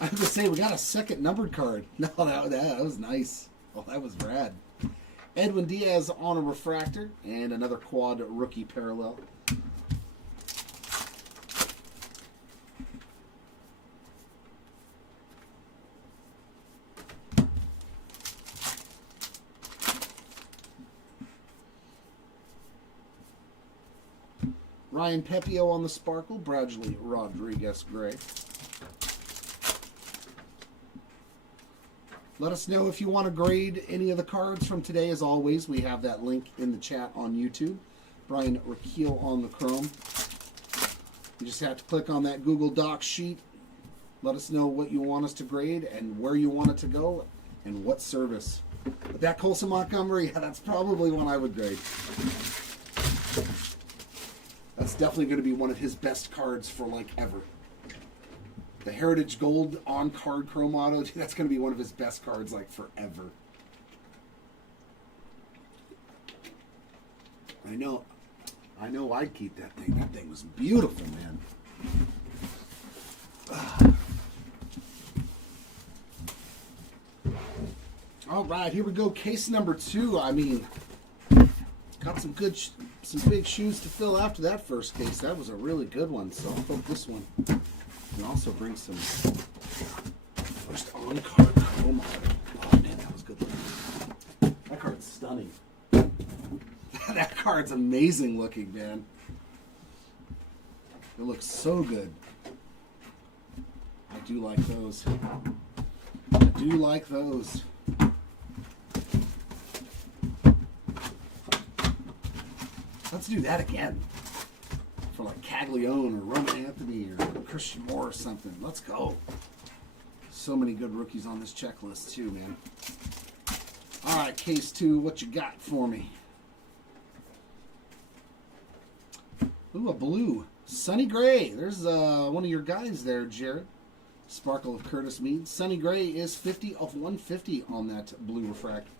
I was going to say, we got a second numbered card. No, that was nice. Oh, that was rad. Edwin Diaz on a refractor. And another quad rookie parallel. Ryan Pepio on the Sparkle. Bradley Rodriguez gray. Let us know if you want to grade any of the cards from today. As always, we have that link in the chat on YouTube. Brian Rakeel on the chrome. You just have to click on that Google Docs sheet. Let us know what you want us to grade and where you want it to go and what service. But that Colson Montgomery, yeah, that's probably one I would grade. That's definitely going to be one of his best cards for like ever. The Heritage Gold on-card chrome auto, that's going to be one of his best cards like forever. I know I'd keep that thing. That thing was beautiful, man. All right, here we go. Case number 2. I mean, got some big shoes to fill after that first case. That was a really good one, so I'll hope this one can also bring some first on-card chrome auto. Oh, man, that was good looking. That card's stunning. That card's amazing looking, man. It looks so good. I do like those. I do like those. Let's do that again. For like Caglione or Roman Anthony or Christian Moore or something. Let's go. So many good rookies on this checklist too, man. All right, case 2, what you got for me? Ooh, a blue. Sonny Gray. There's one of your guys there, Jared. Sparkle of Curtis Mead. Sonny Gray is 50 of 150 on that blue refractor.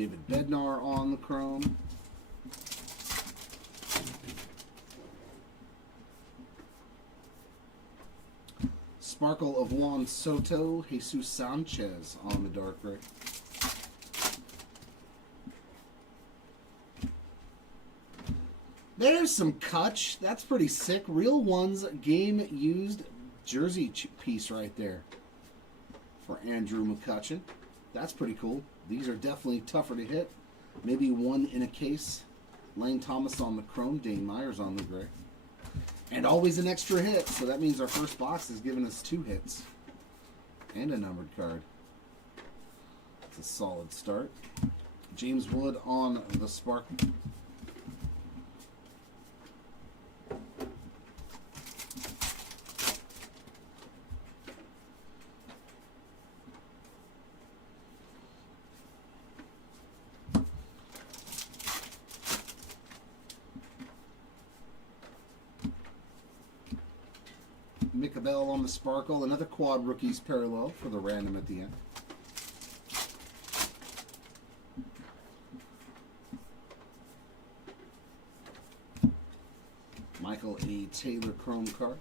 David Bednar on the chrome. Sparkle of Juan Soto, Jesus Sanchez on the dark gray. There's some Kutch. That's pretty sick. Real Ones game used jersey piece right there for Andrew McCutcheon. That's pretty cool. These are definitely tougher to hit. Maybe one in a case. Lane Thomas on the chrome. Dane Myers on the gray. And always an extra hit. So that means our first box is giving us 2 hits. And a numbered card. It's a solid start. James Wood on the Sparkle. Micabell on the Sparkle. Another quad rookies parallel for the random at the end. Michael A. Taylor chrome card.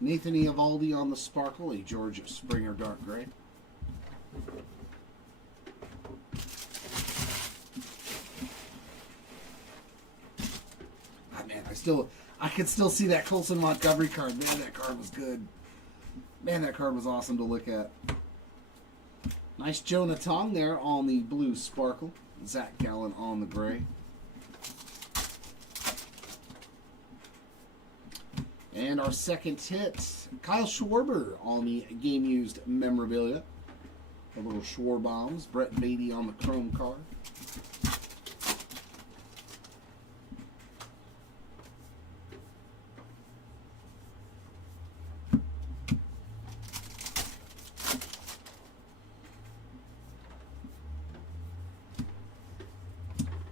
Nathan Eovaldi on the Sparkle, a George Springer dark gray. Ah, man, I can still see that Colson Montgomery card. Man, that card was good. Man, that card was awesome to look at. Nice Jonah Tong there on the blue Sparkle. Zach Gallen on the gray. And our second hit, Kyle Schwarber on the game-used memorabilia. A little Schwarbombs. Brett Beatty on the chrome card.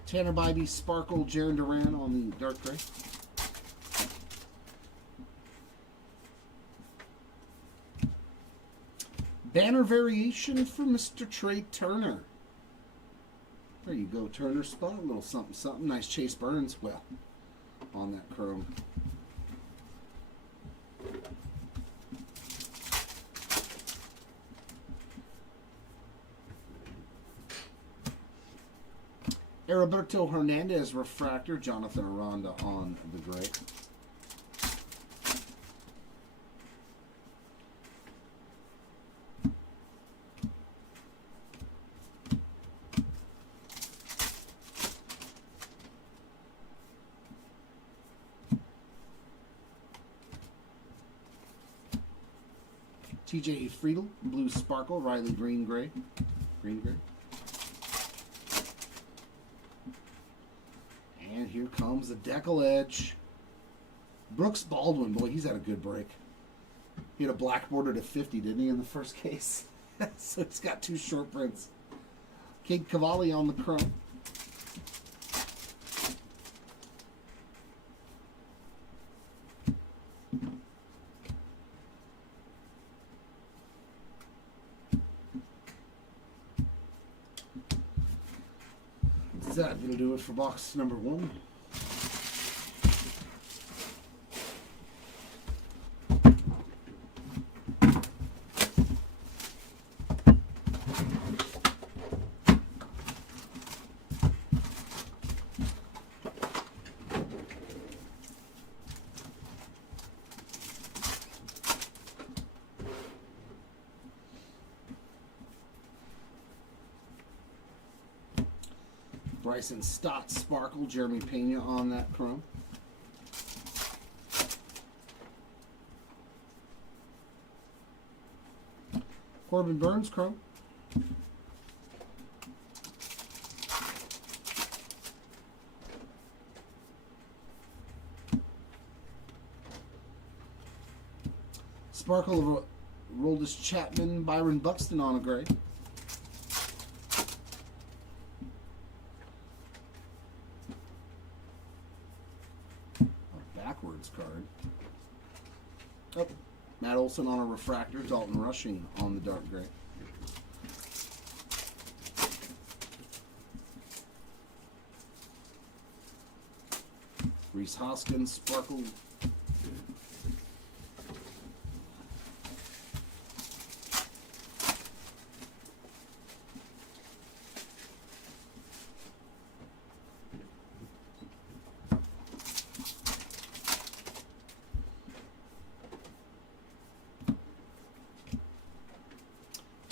Tanner Bybee Sparkle, Jaron Duran on the dark gray. Banner variation for Mr. Trey Turner. There you go, Turner spot. A little something, something. Nice Chase Burns. Well, on that chrome. Heriberto Hernandez refractor. Jonathan Aranda on the gray. TJ Friedel, blue Sparkle, Riley Green Gray. Green Gray. And here comes the Deckle Edge. Brooks Baldwin, boy, he's had a good break. He had a black border to 50, didn't he, in the first case? So he's got 2 short prints. Cade Cavalli on the chrome. That will do it for box number 1. Bryson Stott Sparkle, Jeremy Pena on that chrome. Corbin Burns chrome. Sparkle of Roldis Chapman, Byron Buxton on a gray. Oh, Matt Olson on a refractor. Dalton Rushing on the dark gray. Reese Hoskins, Sparkle.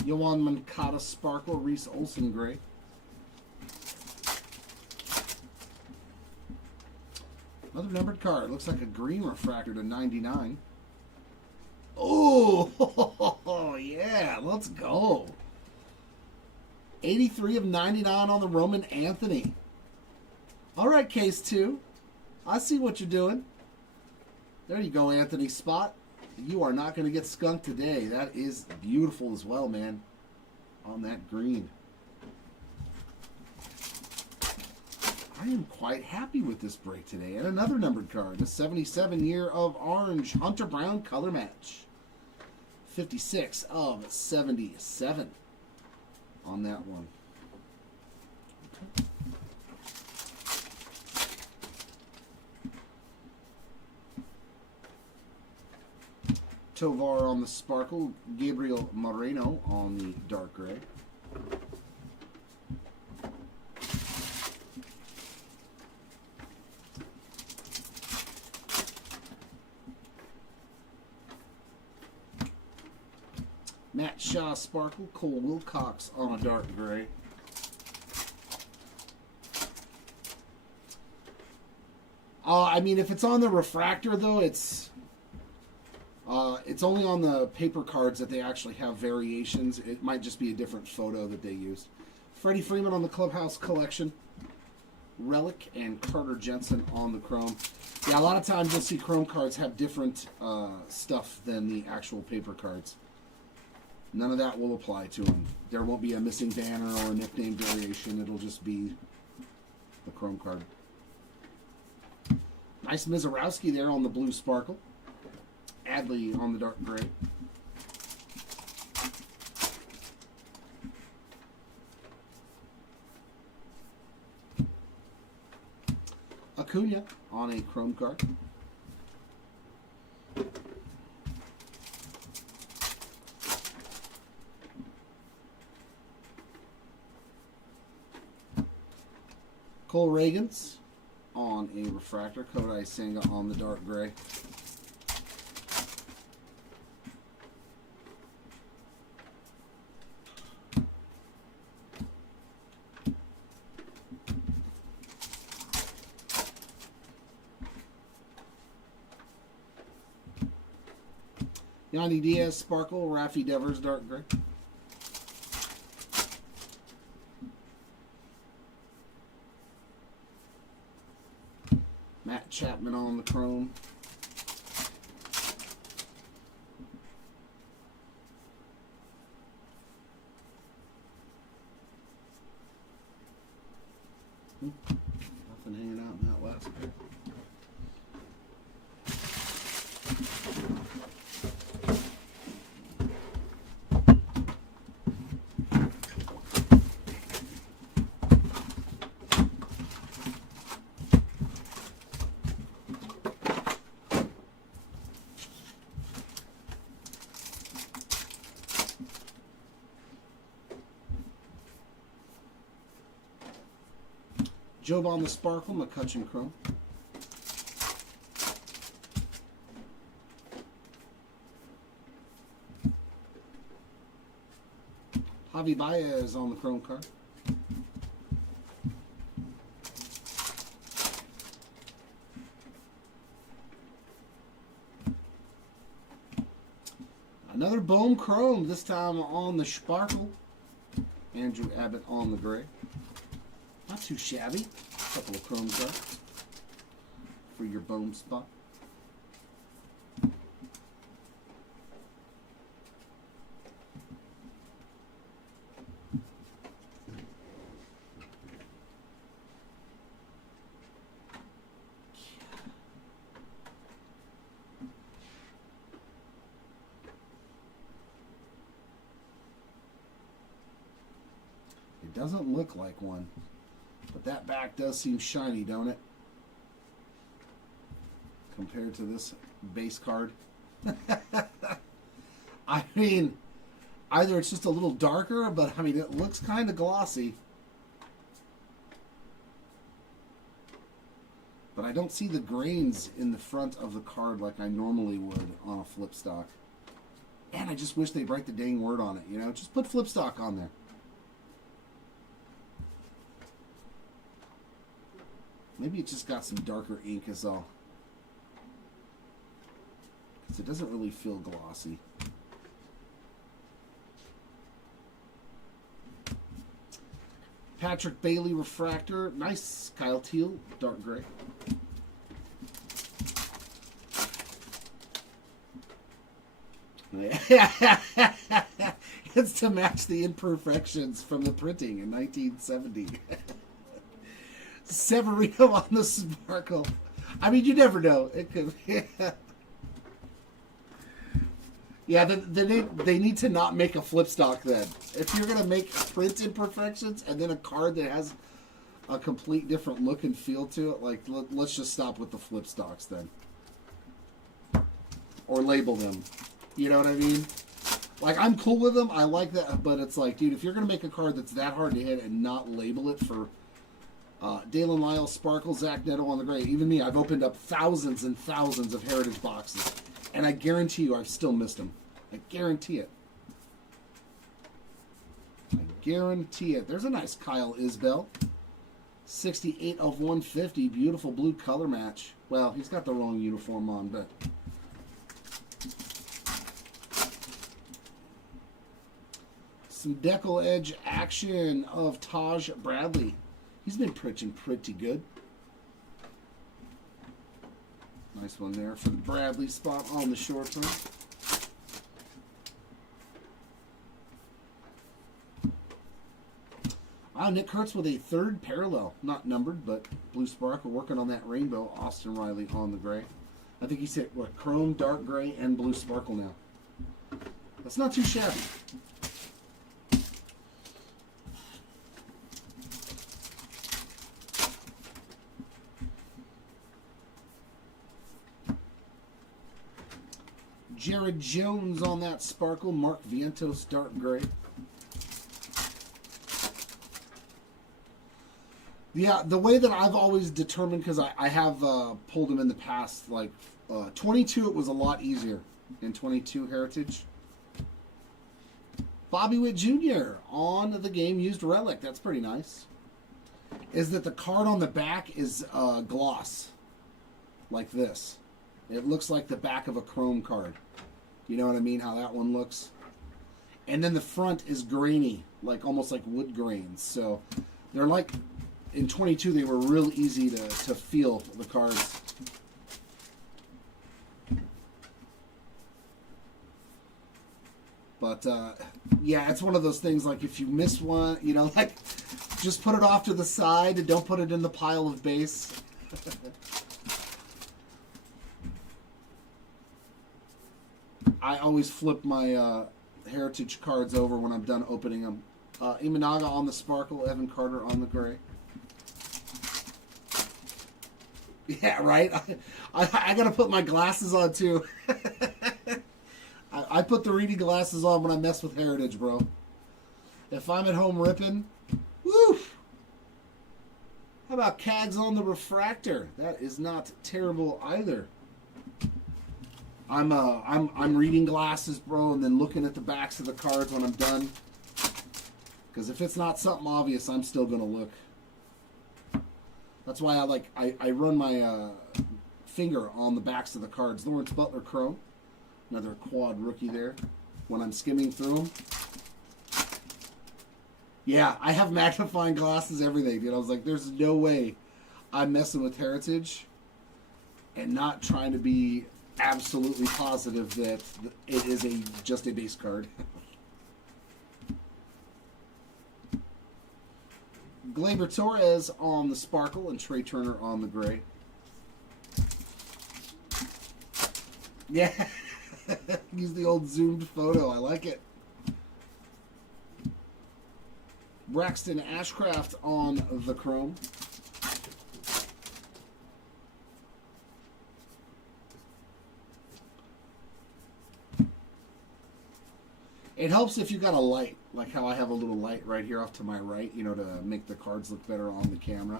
Yohan Moncada, Sparkle. Reese Olson, gray. Another numbered card. Looks like a green refractor to 99. Oh, yeah. Let's go. 83 of 99 on the Roman Anthony. All right, case 2. I see what you're doing. There you go, Anthony Spot. You are not going to get skunked today. That is beautiful as well, man. On that green. I am quite happy with this break today. And another numbered card. The 77 year of orange. Hunter Brown color match. 56 of 77 on that one. Okay. Tovar on the Sparkle. Gabriel Moreno on the dark gray. Matt Shaw Sparkle. Cole Wilcox on a dark gray. I mean, if it's on the refractor, though, it's only on the paper cards that they actually have variations. It might just be a different photo that they used. Freddie Freeman on the Clubhouse Collection. Relic and Carter Jensen on the Chrome. Yeah, a lot of times you'll see Chrome cards have different stuff than the actual paper cards. None of that will apply to them. There won't be a missing banner or a nickname variation. It'll just be the Chrome card. Nice Mizorowski there on the blue Sparkle. Adley on the dark gray. Acuna on a Chrome card. Cole Reagans on a refractor. Kodai Senga on the dark gray. Yanni Diaz Sparkle. Rafi Devers dark gray. Matt Chapman on the Chrome. Nothing hanging out in that last pair. Job on the Sparkle, McCutcheon Chrome. Javi Baez on the Chrome card. Another Bohm Chrome, this time on the Sparkle. Andrew Abbott on the gray. Not too shabby. A couple of Chrome cards for your Bohm spot. It doesn't look like one. But that back does seem shiny, don't it? Compared to this base card. I mean, either it's just a little darker, but I mean, it looks kind of glossy. But I don't see the grains in the front of the card like I normally would on a flip stock. And I just wish they'd write the dang word on it, you know? Just put flip stock on there. Maybe it just got some darker ink is all. Because it doesn't really feel glossy. Patrick Bailey refractor. Nice. Kyle Teal, dark gray. It's to match the imperfections from the printing in 1970. Severino on the sparkle. I mean, you never know. It could. Yeah, they need to not make a flip stock then. If you're gonna make print imperfections and then a card that has a complete different look and feel to it, like let's just stop with the flip stocks then, or label them. You know what I mean? Like, I'm cool with them. I like that, but it's like, dude, if you're gonna make a card that's that hard to hit and not label it for Dalen Lyle, Sparkle, Zach Neto on the gray. Even me, I've opened up thousands and thousands of Heritage boxes, and I guarantee you I've still missed them. I guarantee it. I guarantee it. There's a nice Kyle Isbell. 68 of 150. Beautiful blue color match. Well, he's got the wrong uniform on, but... Some decal edge action of Taj Bradley. He's been pitching pretty good. Nice one there for the Bradley spot on the short front. Nick Kurtz with a third parallel. Not numbered, but blue sparkle working on that rainbow. Austin Riley on the gray. I think he's hit, what, chrome, dark gray, and blue sparkle now. That's not too shabby. Jared Jones on that sparkle. Mark Vientos, dark gray. Yeah, the way that I've always determined, because I have pulled them in the past, like 22, it was a lot easier in 22 Heritage. Bobby Witt Jr. on the game used relic. That's pretty nice. Is that the card on the back is gloss, like this. It looks like the back of a chrome card. You know what I mean? How that one looks. And then the front is grainy, like almost like wood grains. So they're like, in 22 they were real easy to feel the cards. But yeah, it's one of those things, like if you miss one, you know, like just put it off to the side and don't put it in the pile of base. I always flip my Heritage cards over when I'm done opening them. Imanaga on the sparkle, Evan Carter on the gray. Yeah, right? I got to put my glasses on, too. I put the reading glasses on when I mess with Heritage, bro. If I'm at home ripping, woo! How about Cags on the refractor? That is not terrible either. I'm reading glasses, bro, and then looking at the backs of the cards when I'm done. Because if it's not something obvious, I'm still gonna look. That's why I run my finger on the backs of the cards. Lawrence Butler Chrome, another quad rookie there. When I'm skimming through them, yeah, I have magnifying glasses, everything, dude. I was like, there's no way I'm messing with Heritage and not trying to be absolutely positive that it is just a base card. Gleyber Torres on the sparkle and Trey Turner on the gray. Yeah, use the old zoomed photo. I like it. Braxton Ashcraft on the chrome. It helps if you got a light, like how I have a little light right here off to my right, you know, to make the cards look better on the camera.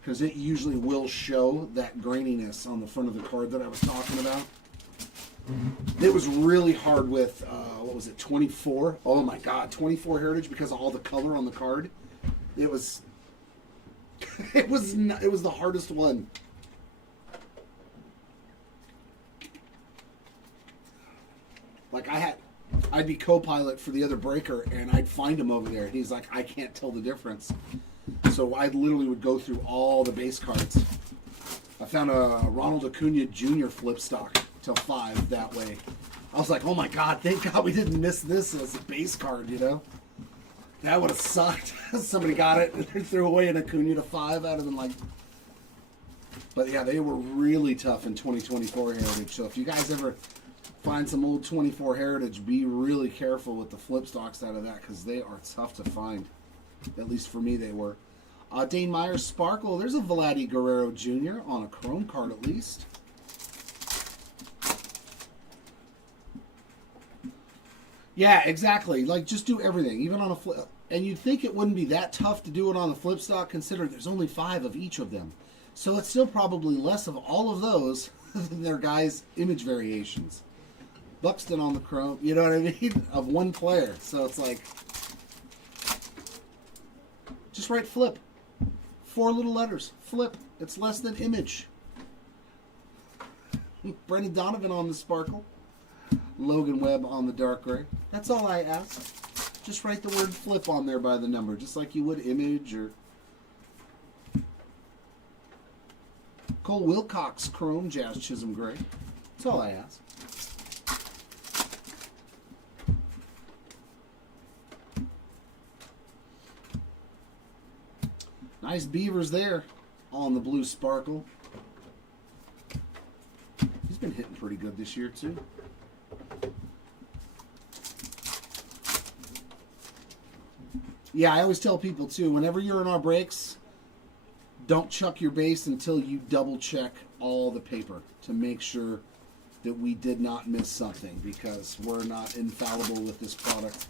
Because it usually will show that graininess on the front of the card that I was talking about. It was really hard with, what was it, 24? Oh my God, 24 Heritage because of all the color on the card. It was, it was the hardest one. Like I'd be co-pilot for the other breaker, and I'd find him over there. And he's like, I can't tell the difference. So I literally would go through all the base cards. I found a Ronald Acuna Jr. flip stock till 5 that way. I was like, oh my God, thank God we didn't miss this as a base card, you know? That would have sucked. Somebody got it and threw away an Acuna to 5. I'd have been like... But yeah, they were really tough in 2024 Heritage. So if you guys ever find some old 24 Heritage, be really careful with the flip stocks out of that because they are tough to find. At least for me, they were. Dane Myers Sparkle. There's a Vladdy Guerrero Jr. on a chrome card at least. Yeah, exactly. Like, just do everything, even on a flip. And you'd think it wouldn't be that tough to do it on the flip stock, considering there's only 5 of each of them. So it's still probably less of all of those than their guys' image variations. Buxton on the chrome, you know what I mean? Of one player. So it's like, just write flip. 4 little letters. Flip. It's less than image. Brendan Donovan on the sparkle. Logan Webb on the dark gray. That's all I ask. Just write the word flip on there by the number, just like you would image or... Cole Wilcox chrome, Jazz Chisholm gray. That's all I ask. Nice Beavers there on the blue sparkle. He's been hitting pretty good this year too. Yeah, I always tell people too, whenever you're in our breaks, don't chuck your base until you double check all the paper to make sure that we did not miss something, because we're not infallible with this product.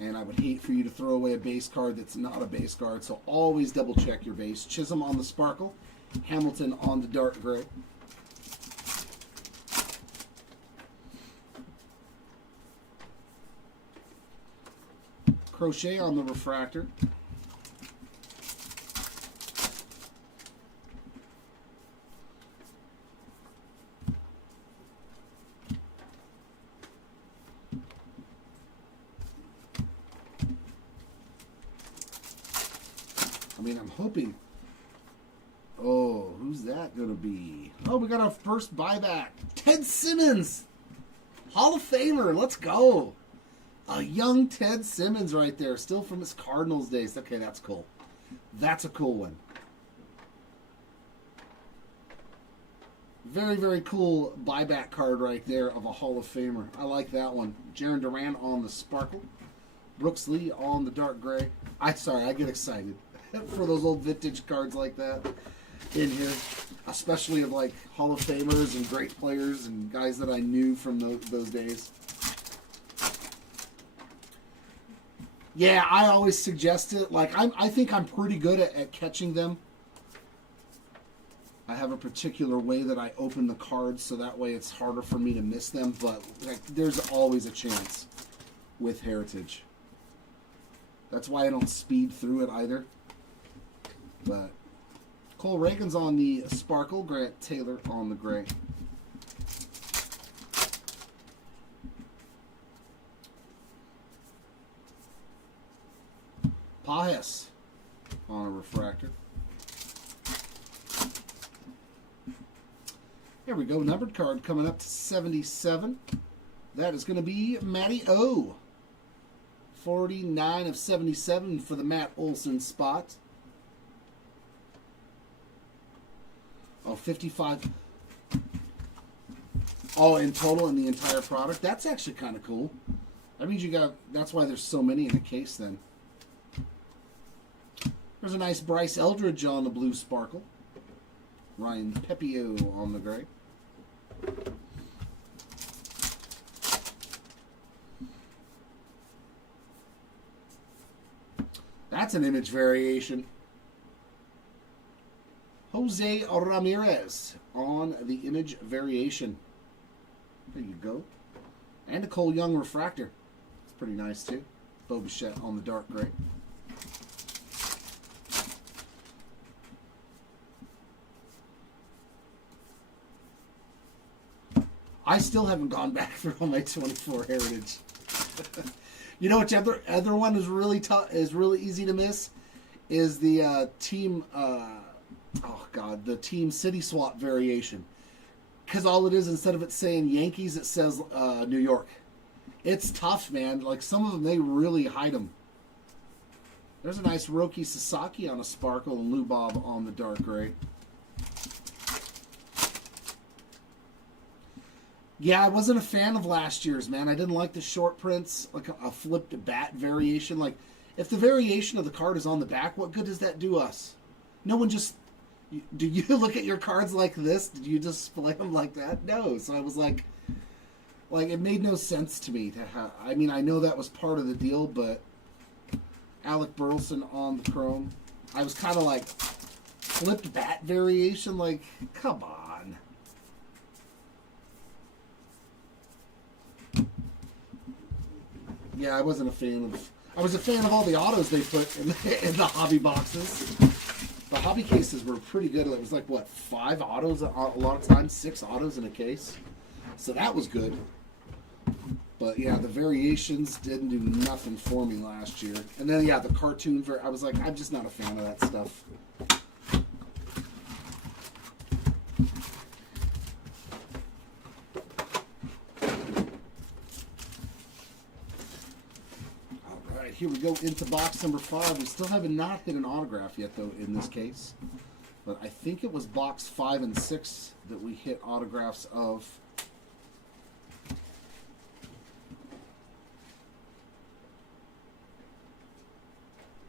And I would hate for you to throw away a base card that's not a base card, so always double check your base. Chisholm on the sparkle, Hamilton on the dark gray. Crochet on the refractor. I mean, I'm hoping... Oh, who's that going to be? Oh, we got our first buyback. Ted Simmons! Hall of Famer, let's go! A young Ted Simmons right there, still from his Cardinals days. Okay, that's cool. That's a cool one. Very, very cool buyback card right there of a Hall of Famer. I like that one. Jaron Duran on the sparkle. Brooks Lee on the dark gray. I get excited for those old vintage cards like that in here. Especially of like Hall of Famers and great players and guys that I knew from those days. Yeah, I always suggest it. Like, I think I'm pretty good at catching them. I have a particular way that I open the cards, so that way it's harder for me to miss them. But like, there's always a chance with Heritage. That's why I don't speed through it either. But Cole Reagan's on the sparkle, Grant Taylor on the gray. Pajes on a refractor. There we go. Numbered card coming up to 77. That is going to be Matty O. 49 of 77 for the Matt Olson spot. Oh, 55. Oh, in total in the entire product. That's actually kind of cool. That means you got. That's why there's so many in the case. Then there's a nice Bryce Eldridge on the blue sparkle. Ryan Pepio on the gray. That's an image variation. Jose Ramirez on the image variation. There you go. And a Cole Young refractor. It's pretty nice too. Bo Bichette on the dark gray. I still haven't gone back through all my 24 Heritage. You know which other one is really tough, is really easy to miss, is the team. The team city swap variation. Because all it is, instead of it saying Yankees, it says New York. It's tough, man. Like some of them, they really hide them. There's a nice Roki Sasaki on a sparkle and Lou Bob on the dark gray. Yeah, I wasn't a fan of last year's, man. I didn't like the short prints, like a flipped bat variation. Like, if the variation of the card is on the back, what good does that do us? No one just... Do you look at your cards like this? Did you display them like that? No. So I was like, it made no sense to me to have... I mean, I know that was part of the deal, but Alec Burleson on the chrome. I was kind of like, flipped bat variation? Like, come on. Yeah, I wasn't a fan of... I was a fan of all the autos they put in the hobby boxes. The hobby cases were pretty good. It was like, what, 5 autos a lot of times? 6 autos in a case. So that was good. But, yeah, the variations didn't do nothing for me last year. And then, yeah, the cartoon... I was like, I'm just not a fan of that stuff. Here we go into box number 5. We still haven't not hit an autograph yet, though, in this case. But I think it was box 5 and 6 that we hit autographs of.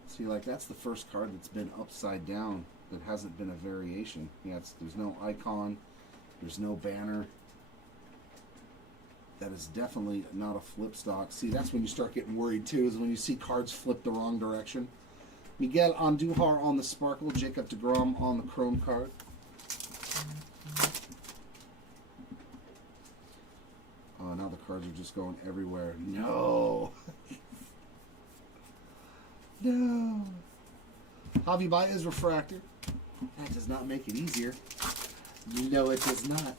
See, like, that's the first card that's been upside down that hasn't been a variation. Yeah, there's no icon. There's no banner. That is definitely not a flip stock. See, that's when you start getting worried, too, is when you see cards flip the wrong direction. Miguel Andujar on the sparkle. Jacob deGrom on the chrome card. Oh, now the cards are just going everywhere. No. No. Javi Baez refractor. That does not make it easier. No, it does not.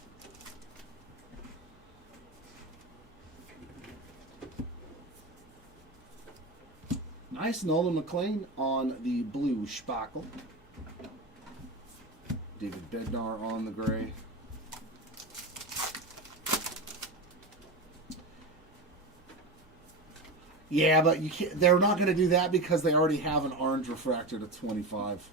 Nice Nolan McLean on the blue spackle. David Bednar on the gray. Yeah, but you can't, they're not going to do that because they already have an orange refractor to 25.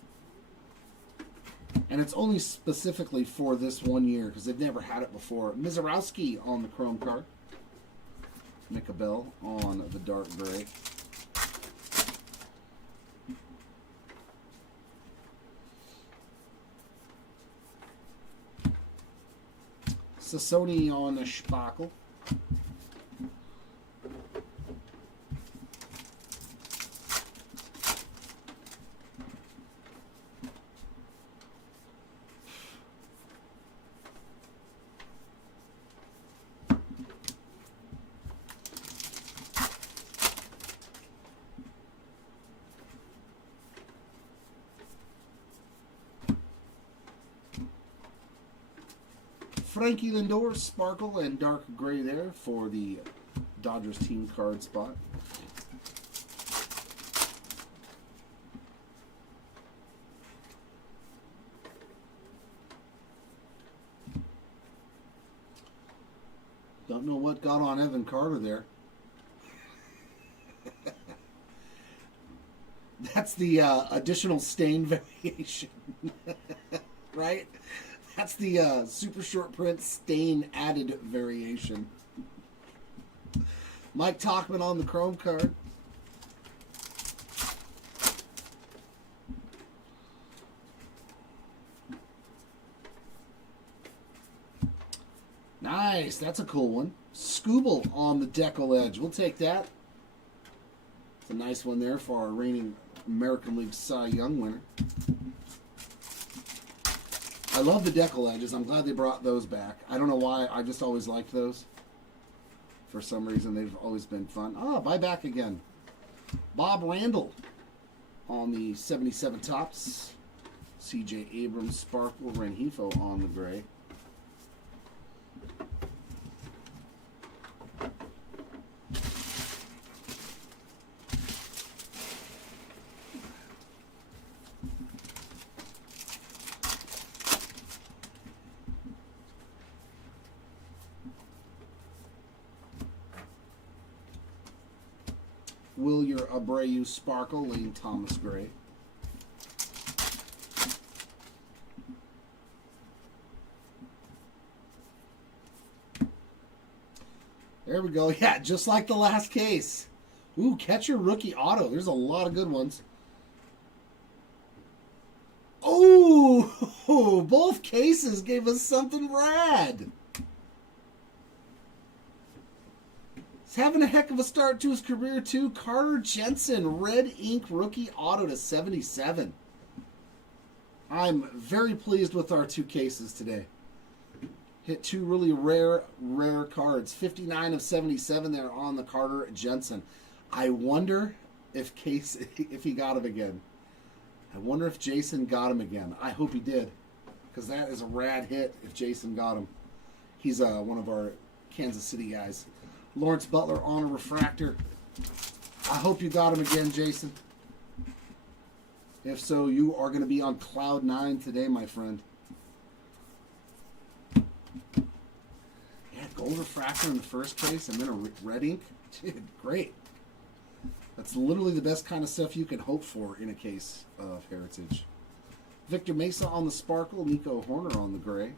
And it's only specifically for this 1 year because they've never had it before. Mizorowski on the chrome card. Nicabel on the dark gray. Sassoni on the spackle. Frankie Lindor, sparkle and dark gray there for the Dodgers team card spot. Don't know what got on Evan Carter there. That's the additional stain variation, right? That's the super short print stain added variation. Mike Talkman on the Chrome card. Nice. That's a cool one. Scooble on the decal edge. We'll take that. It's a nice one there for our reigning American League Cy Young winner. I love the decal edges. I'm glad they brought those back. I don't know why. I just always liked those. For some reason, they've always been fun. Ah, buy back again. Bob Randall on the 77 Tops. C.J. Abrams, Sparkle, Rengifo on the gray. Wilyer Abreu Sparkle, Lane Thomas Gray. There we go. Yeah, just like the last case. Ooh, catcher rookie auto. There's a lot of good ones. Oh, both cases gave us something rad. He's having a heck of a start to his career, too. Carter Jensen, red ink rookie auto to 77. I'm very pleased with our two cases today. Hit two really rare cards. 59 of 77 there on the Carter Jensen. I wonder if he got him again. I wonder if Jason got him again. I hope he did, because that is a rad hit if Jason got him. He's one of our Kansas City guys. Lawrence Butler on a refractor. I hope you got him again, Jason. If so, you are going to be on cloud 9 today, my friend. Yeah, gold refractor in the first case and then a red ink. Dude, great. That's literally the best kind of stuff you can hope for in a case of Heritage. Victor Mesa on the Sparkle. Nico Horner on the gray.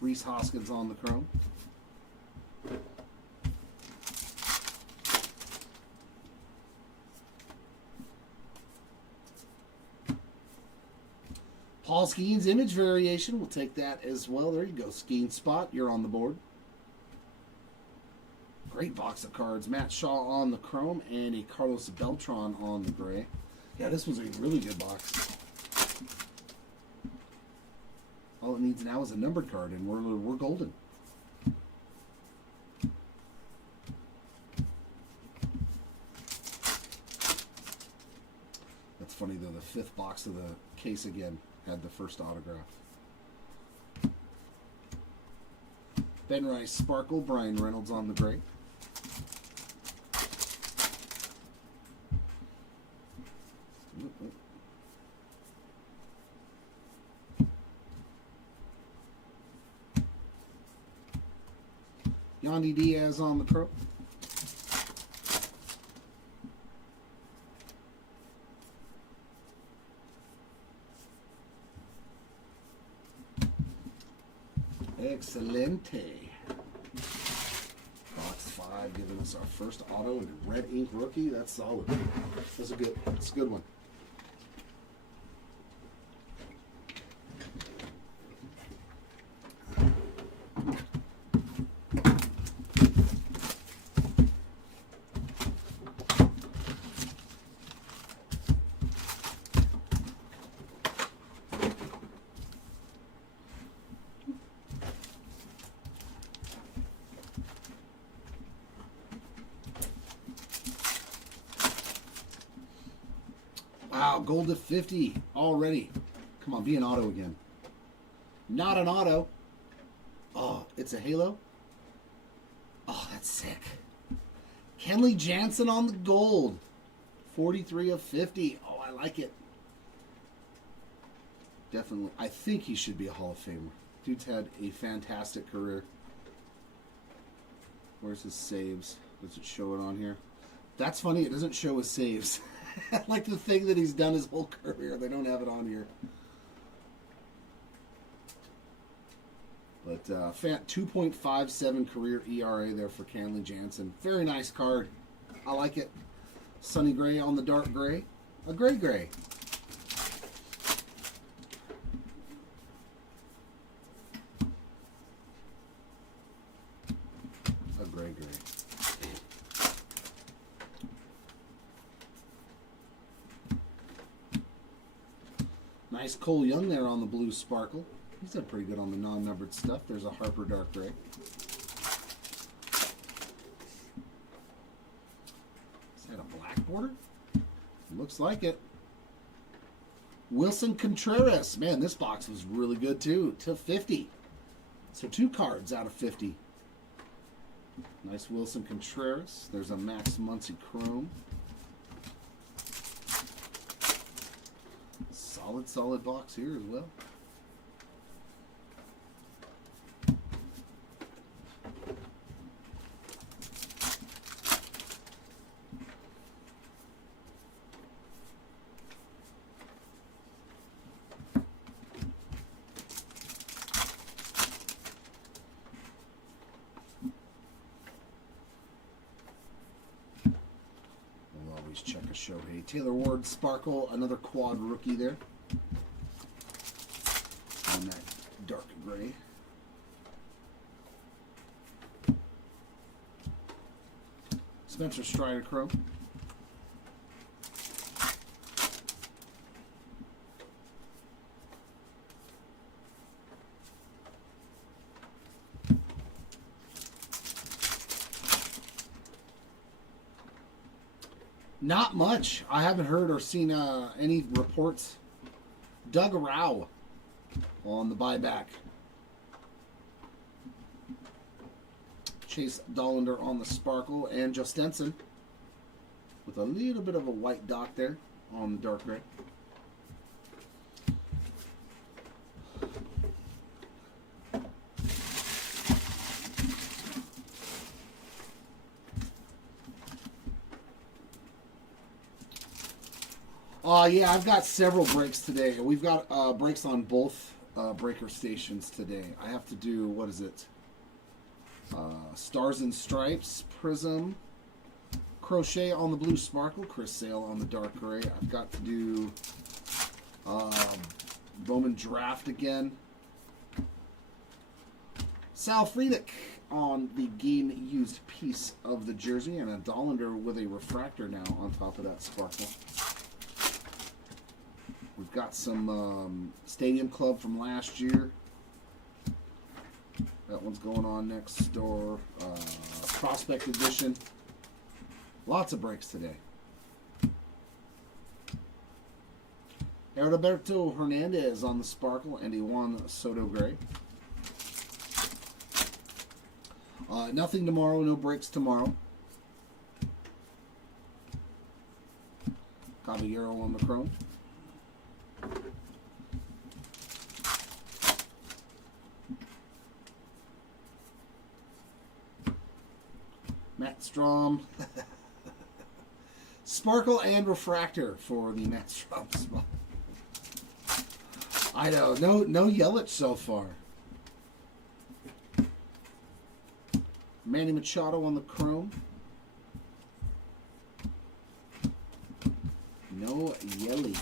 Reese Hoskins on the Chrome. Paul Skeens image variation. We'll take that as well. There you go. Skeen spot. You're on the board. Great box of cards. Matt Shaw on the Chrome and a Carlos Beltran on the gray. Yeah, this was a really good box. All it needs now is a numbered card, and we're golden. That's funny, though. The fifth box of the case again had the first autograph. Ben Rice Sparkle, Brian Reynolds on the gray. Yandy Diaz on the Pro. Excelente. Box 5 giving us our first auto and a red ink rookie. That's solid. That's a good one. Wow, gold to 50 already. Come on, be an auto again. Not an auto. Oh, it's a halo? Oh, that's sick. Kenley Jansen on the gold. 43 of 50. Oh, I like it. Definitely. I think he should be a Hall of Famer. Dude's had a fantastic career. Where's his saves? Does it show it on here? That's funny. It doesn't show his saves. Like the thing that he's done his whole career. They don't have it on here. But 2.57 career ERA there for Kenley Jansen. Very nice card. I like it. Sunny gray on the dark gray. A gray gray. A gray gray. Nice Cole Young there on the blue sparkle. He's done pretty good on the non-numbered stuff. There's a Harper dark gray. Is that a black border? Looks like it. Wilson Contreras. Man, this box was really good too. To 50. So 2 cards out of 50. Nice Wilson Contreras. There's a Max Muncy Chrome. Solid box here as well. We'll always check a Shohei. Taylor Ward Sparkle, another quad rookie there. On that dark gray. Spencer Strider Chrome. Not much. I haven't heard or seen any reports. Doug Rao on the buyback. Chase Dollander on the sparkle, and Joe Stenson with a little bit of a white dot there on the dark gray. Yeah, I've got several breaks today. We've got breaks on both breaker stations today. I have to do, what is it? Stars and Stripes, Prism, Crochet on the blue sparkle, Chris Sale on the dark gray. I've got to do Bowman Draft again. Sal Frelick on the game used piece of the jersey, and a Dollander with a refractor now on top of that sparkle. We've got some Stadium Club from last year. That one's going on next door. Prospect Edition. Lots of breaks today. Heriberto Hernandez on the sparkle and a Juan Soto gray. Nothing tomorrow. No breaks tomorrow. Caballero on the chrome. Matt Strom. Sparkle and refractor for the Matt Strom spot. I know, no Yelich so far. Manny Machado on the chrome. No Yelich.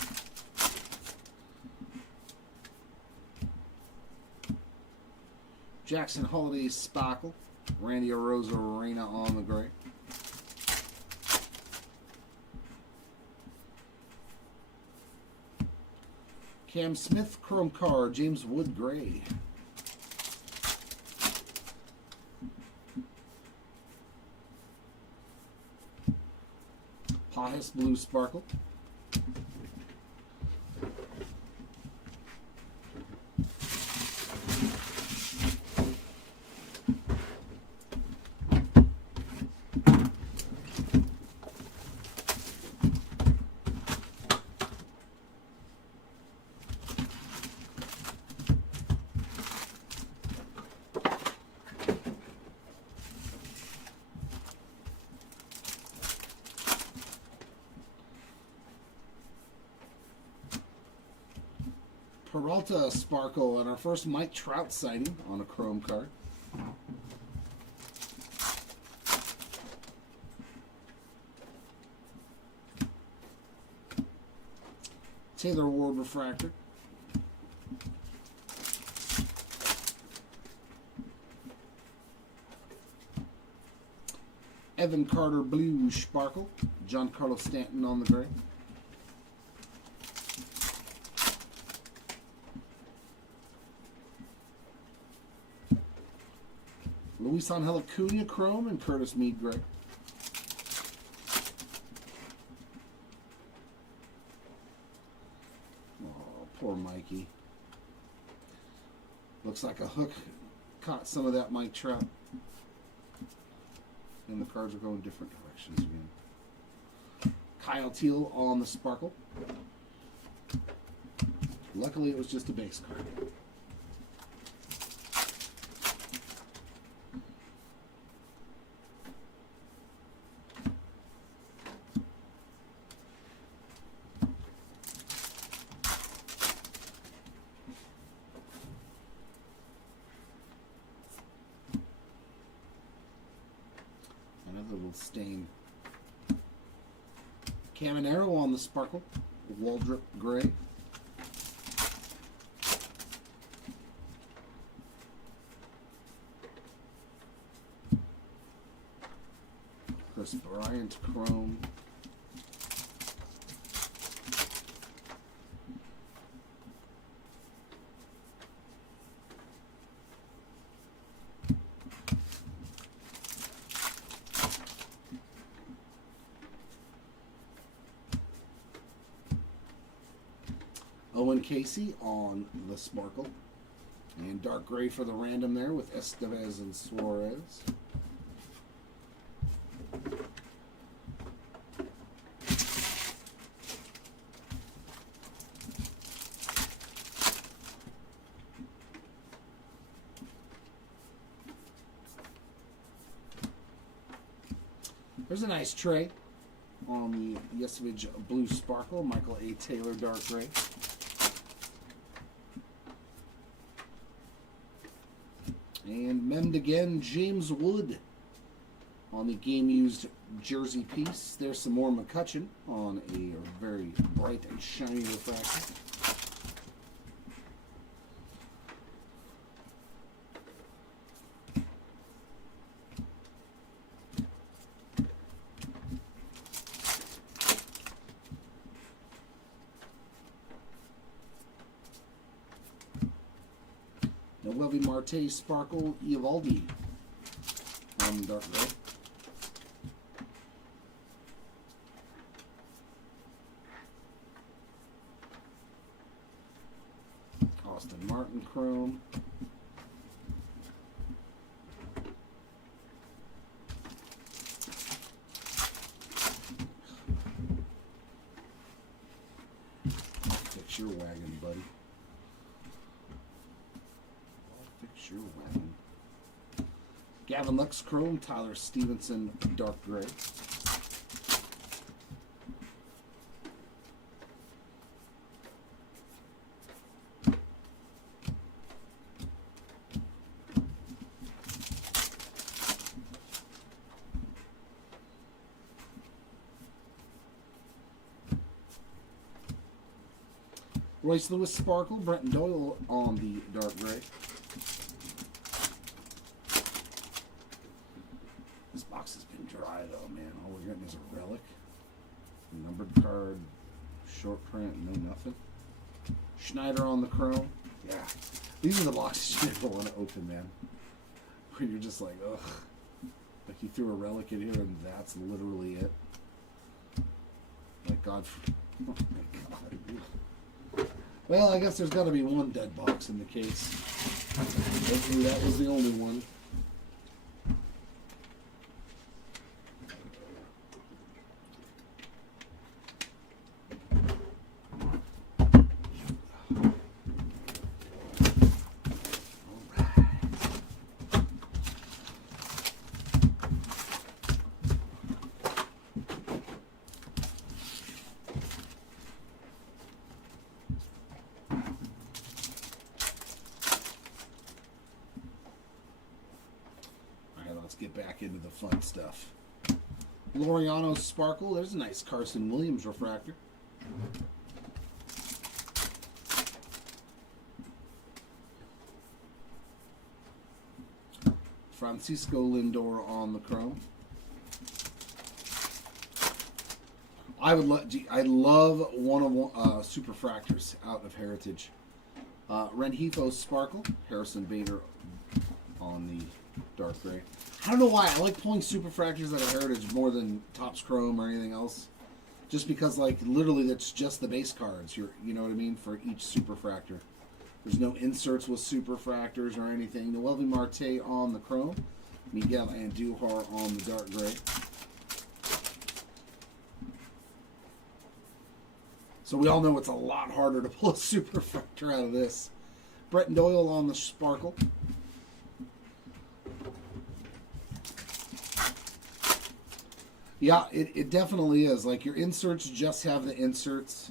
Jackson Holiday Sparkle. Randy Arozarena on the gray. Cam Smith Chrome card. James Wood gray. Pahis blue sparkle. Peralta Sparkle and our first Mike Trout sighting on a chrome card. Taylor Ward refractor. Evan Carter blue sparkle. John Carlos Stanton on the gray. Luis Angel Acuna chrome and Curtis Mead gray. Oh, poor Mikey. Looks like a hook caught some of that Mike Trout. And the cards are going different directions again. Kyle Teal on the sparkle. Luckily it was just a base card. Another little stain. Caminero on the sparkle. Waldrop gray. Chris Bryant chrome. Owen Casey on the sparkle. And dark gray for the random there with Estevez and Suarez. There's a nice tray on the Yesevich blue sparkle. Michael A. Taylor dark gray. And memmed again, James Wood on the game-used jersey piece. There's some more McCutchen on a very bright and shiny refractor. Noelvi Marte Sparkle Eovaldi on dark gray. Austin Martin chrome. Fix your wagon, buddy. Your wagon. Gavin Lux chrome, Tyler Stevenson dark gray. Royce Lewis sparkle, Brenton Doyle on the dark gray. This box has been dry though, man. All we're getting is a relic, a numbered card, short print, no nothing. Schneider on the chrome. Yeah, these are the boxes you never want to open, man. Where you're just like, ugh. Like you threw a relic in here and that's literally it. Like God. Oh my God. Well, I guess there's got to be one dead box in the case. Hopefully that was the only one. back into the fun stuff. Laureano Sparkle. There's a nice Carson Williams refractor. Francisco Lindor on the chrome. I love one of Superfractors out of Heritage. Rengifo Sparkle. Harrison Bader on the dark gray. I don't know why I like pulling Superfractors out of Heritage more than Topps Chrome or anything else. Just because, like, literally that's just the base cards. You know what I mean, for each Superfractor. There's no inserts with Superfractors or anything. Noelvi Marte on the chrome. Miguel Andujar on the dark gray. So we all know it's a lot harder to pull a Superfractor out of this. Brett Doyle on the Sparkle. Yeah, it definitely is. Like, your inserts just have the inserts.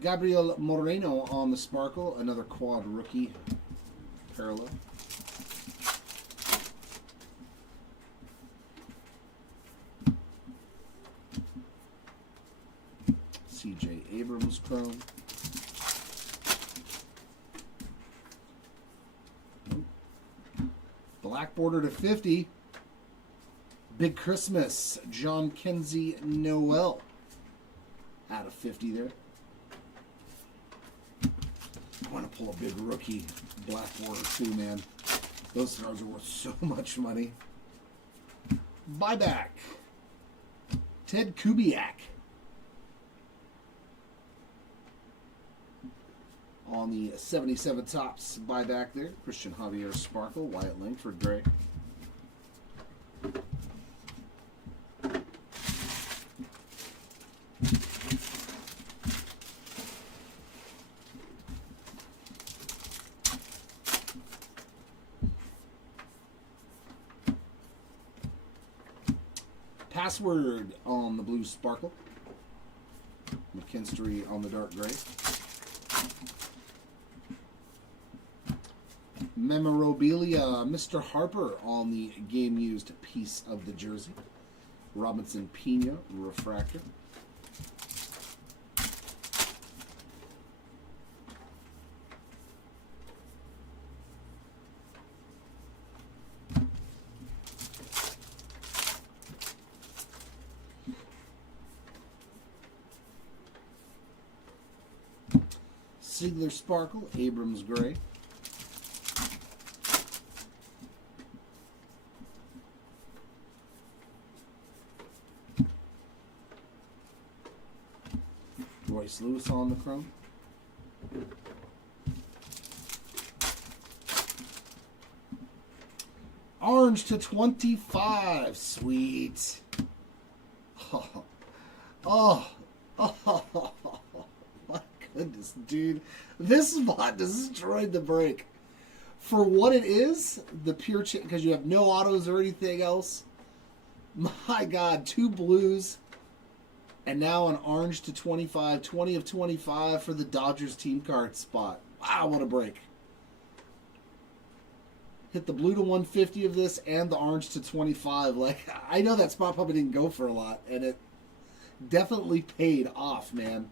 Gabriel Moreno on the Sparkle, another quad rookie parallel. C.J. Abrams chrome. Black border to 50. Big Christmas, John Kenzie Noel. Out of 50 there. I want to pull a big rookie black border too, man. Those cards are worth so much money. Buyback. Ted Kubiak. On the 77 Topps buyback there. Christian Javier Sparkle. Wyatt Langford gray. Password on the blue Sparkle. McKinstry on the dark gray. Memorabilia, Mr. Harper on the game-used piece of the jersey. Robinson Pena, refractor. Ziegler Sparkle, Abrams Gray. Royce Lewis on the chrome. Orange to 25. Sweet. Oh. My goodness, dude. This spot destroyed the break. For what it is, the pure because you have no autos or anything else. My God, 2 blues. And now an orange to 25. 20 of 25 for the Dodgers team card spot. Wow, what a break. Hit the blue to 150 of this and the orange to 25. Like, I know that spot probably didn't go for a lot, and it definitely paid off, man.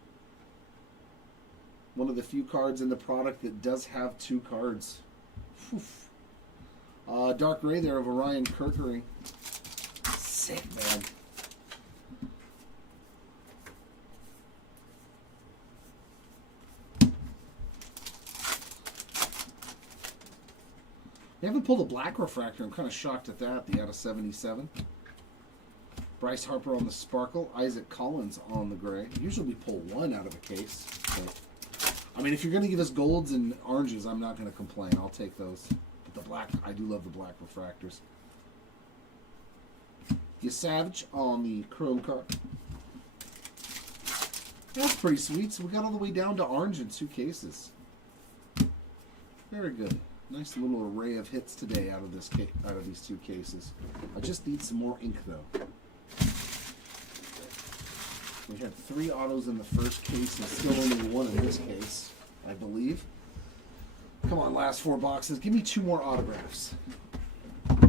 One of the few cards in the product that does have 2 cards. Dark gray there of Orion Kirkering. Sick, man. They haven't pulled a black refractor. I'm kind of shocked at that. The out of 77. Bryce Harper on the Sparkle. Isaac Collins on the gray. Usually we pull 1 out of a case. But, I mean, if you're going to give us golds and oranges, I'm not going to complain. I'll take those. But the black, I do love the black refractors. Savage on the chrome card. That's pretty sweet. So we got all the way down to orange in 2 cases. Very good. Nice little array of hits today out of these 2 cases. I just need some more ink though. We had 3 autos in the first case and still only 1 in this case, I believe. Come on, last 4 boxes. Give me 2 more autographs.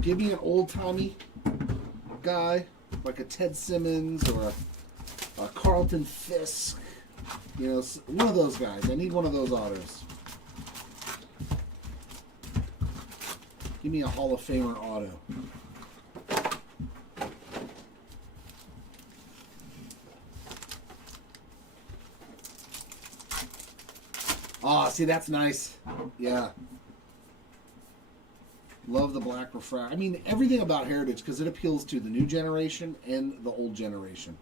Give me an old-timey guy, like a Ted Simmons or a Carlton Fisk. You know, one of those guys. I need one of those autos. Give me a Hall of Famer auto. Ah, see, that's nice. Yeah. Love the black refract. I mean, everything about Heritage, because it appeals to the new generation and the old generation.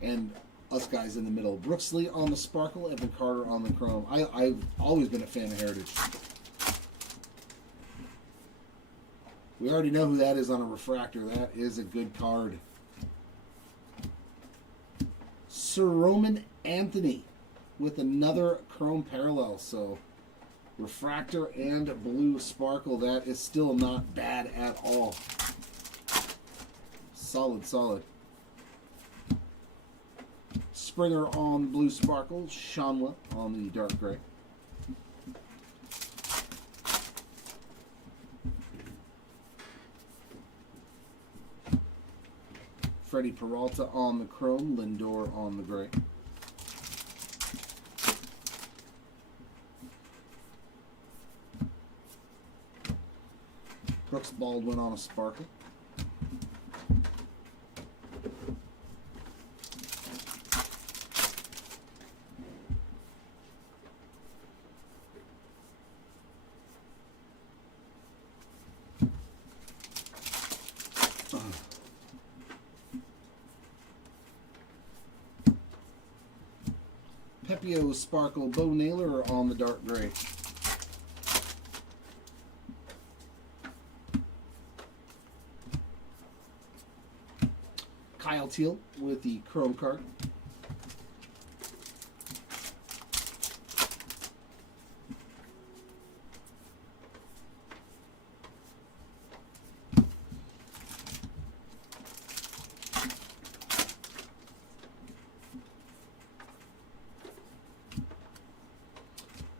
And us guys in the middle. Brooks Lee on the Sparkle, Evan Carter on the Chrome. I've always been a fan of Heritage. We already know who that is on a refractor. That is a good card. Sir Roman Anthony with another Chrome parallel. So, refractor and blue sparkle. That is still not bad at all. Solid, solid. Springer on blue sparkle. Shanwa on the dark gray. Freddie Peralta on the chrome. Lindor on the gray. Brooks Baldwin on a sparkle. Pepio Sparkle Bo Naylor on the dark gray. Kyle Teal with the chrome card.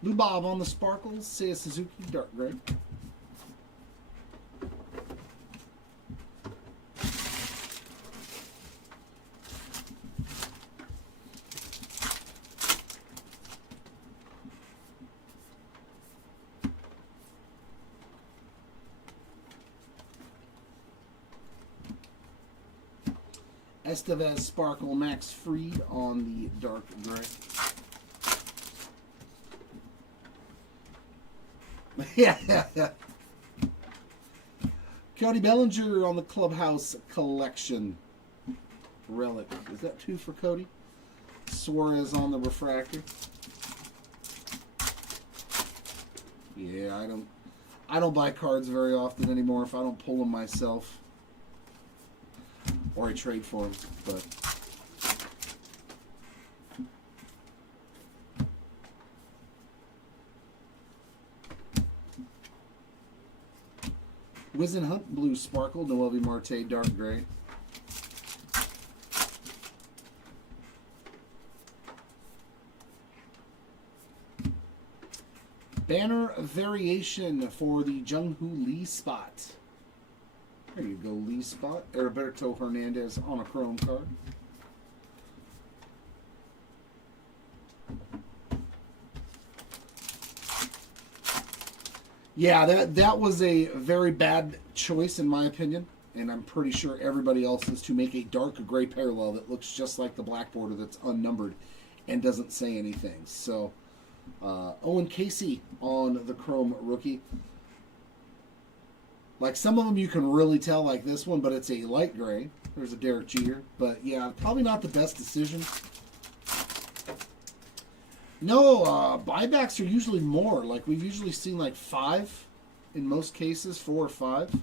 Lou Bob on the sparkles. Seiya Suzuki, dark gray. Estevez Sparkle Max Fried on the dark gray. Yeah. Cody Bellinger on the Clubhouse Collection relic. Is that 2 for Cody? Suarez on the refractor. Yeah, I don't buy cards very often anymore if I don't pull them myself. Or I trade for them, but Wizen Hunt blue sparkle, Noelvi Marte dark gray. Banner variation for the Jung-Hoo Lee spot. There you go, Lee spot. Heriberto Hernandez on a chrome card. Yeah, that was a very bad choice in my opinion, and I'm pretty sure everybody else is, to make a dark gray parallel that looks just like the black border that's unnumbered and doesn't say anything. So, Owen Casey on the chrome rookie. Like some of them you can really tell, like this one, but it's a light gray. There's a Derek Jeter. But yeah, probably not the best decision. No, buybacks are usually more. Like we've usually seen like 5 in most cases, 4 or 5.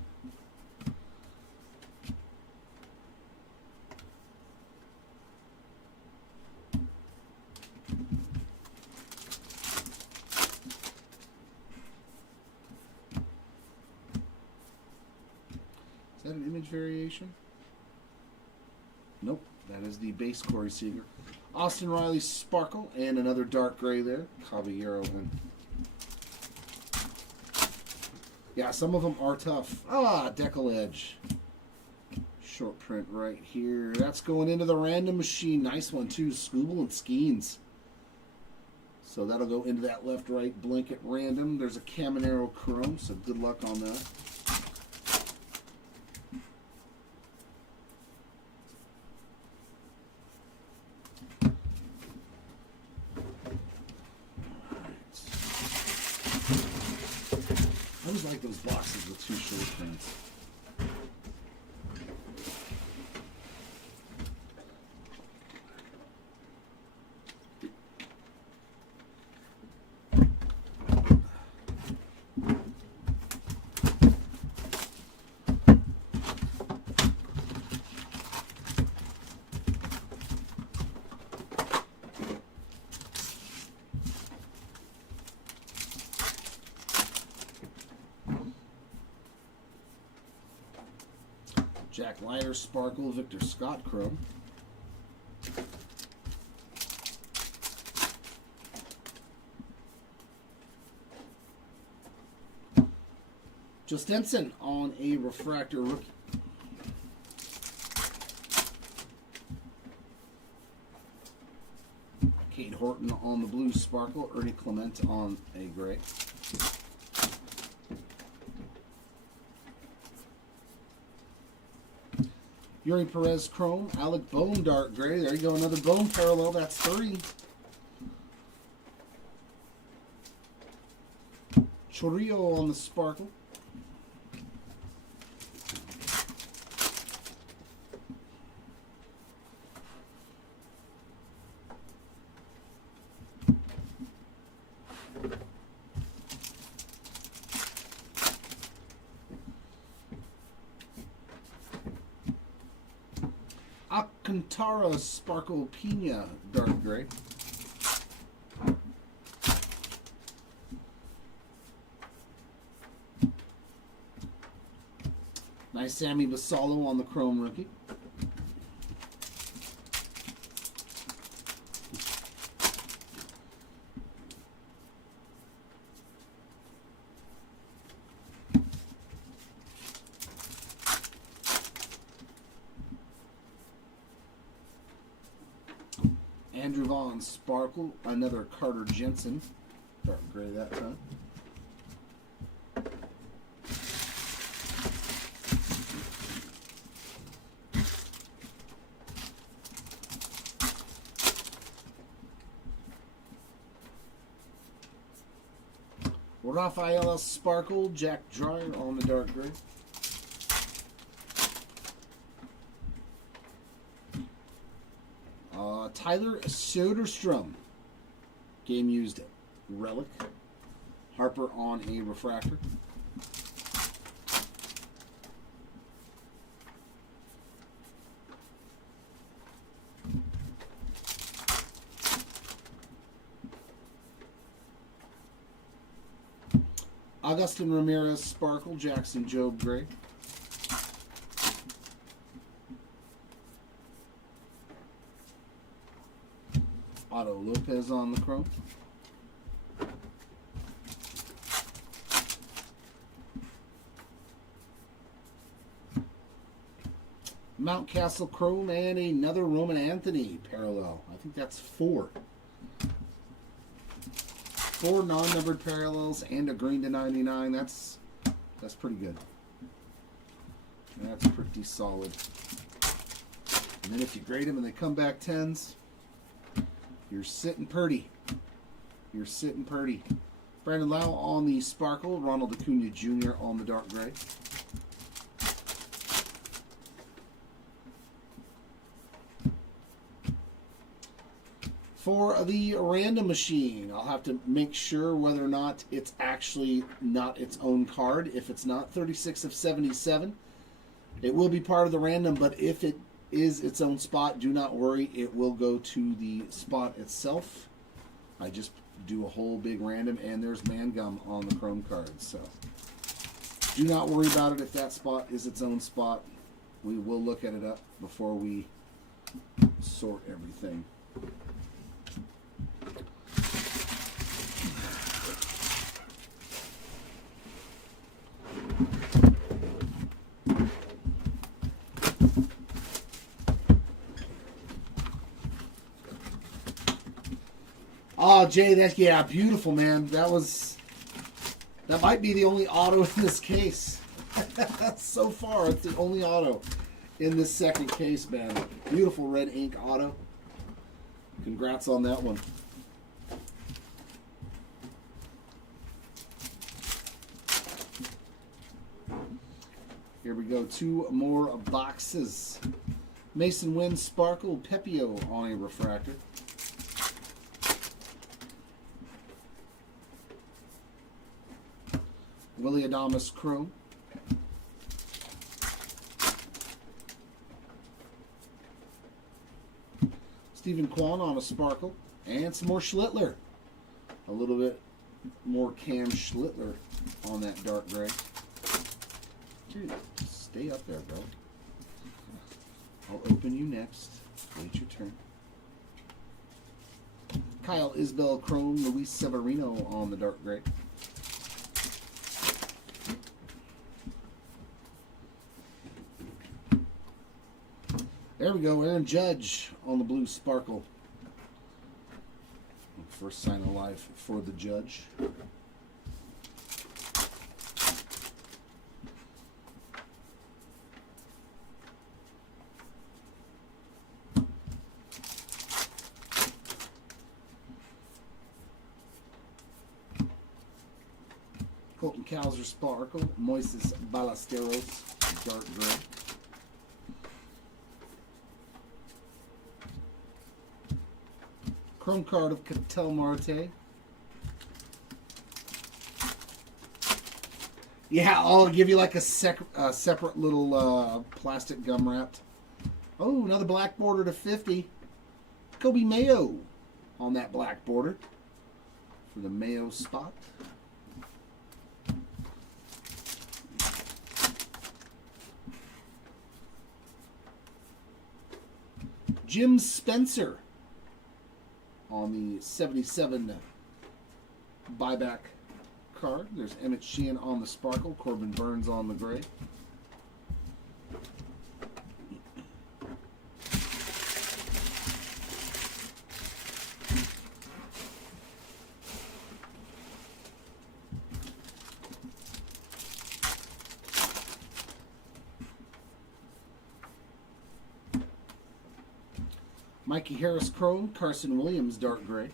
Is that an image variation? Nope, that That is the base Corey Seager. Austin Riley Sparkle and another dark gray there. Caballero. And yeah, some of them are tough. Decal Edge. Short print right here. That's going into the random machine. Nice one too. Scooble and Skeens. So that'll go into that left-right blink at random. There's a Caminero Chrome, so good luck on that. I always like those boxes with two short prints. Jack Leiter Sparkle, Victor Scott Chrome. Jostensen on a refractor rookie. Cade Horton on the blue Sparkle. Ernie Clement on a gray. Yuri Perez Chrome, Alec Bohm dark gray. There you go, another Bohm parallel. That's 3. Chorillo on the Sparkle. Alcantara Sparkle Pina dark gray. Nice Sammy Basallo on the chrome rookie. Andrew Vaughn Sparkle, another Carter Jensen, dark gray that time. Rafaela Sparkle, Jack Dreyer on the dark gray. Tyler Soderstrom, game used relic. Harper on a refractor. Augustin Ramirez Sparkle, Jackson Job gray. Otto Lopez on the chrome. Mountcastle Chrome and another Roman Anthony parallel. I think that's 4. 4 non-numbered parallels and a green to 99. That's pretty good. That's pretty solid. And then if you grade them and they come back 10s, you're sitting pretty. You're sitting pretty. Brandon Lau on the Sparkle. Ronald Acuna Jr. on the dark gray. For the random machine, I'll have to make sure whether or not it's actually not its own card. If it's not 36 of 77, it will be part of the random, but if it is its own spot, do not worry, it will go to the spot itself. I just do a whole big random, and there's Mangum on the chrome cards, so do not worry about it if that spot is its own spot. We will look at it up before we sort everything. Oh, Jay, that's, yeah, beautiful, man. That might be the only auto in this case. So far, it's the only auto in this second case, man. Beautiful red ink auto. Congrats on that one. Here we go. 2 more boxes. Mason Wynn Sparkle Pepio on a refractor. Willie Adames Chrome. Stephen Kwan on a Sparkle. And some more Schlittler. A little bit more Cam Schlittler on that dark gray. Dude, stay up there, bro. I'll open you next. Wait your turn. Kyle Isbell Chrome, Luis Severino on the dark gray. There we go, Aaron Judge on the blue Sparkle. First sign of life for the Judge. Colton Cowser Sparkle, Moises Ballesteros, dark gray. Chrome card of Ketel Marte. Yeah, I'll give you like a separate little plastic gum wrapped. Oh, another black border to 50. Kobe Mayo on that black border for the Mayo spot. Jim Spencer on the 77 buyback card. There's Emmett Sheehan on the Sparkle. Corbin Burns on the gray. Mikey Harris Chrome, Carson Williams dark gray.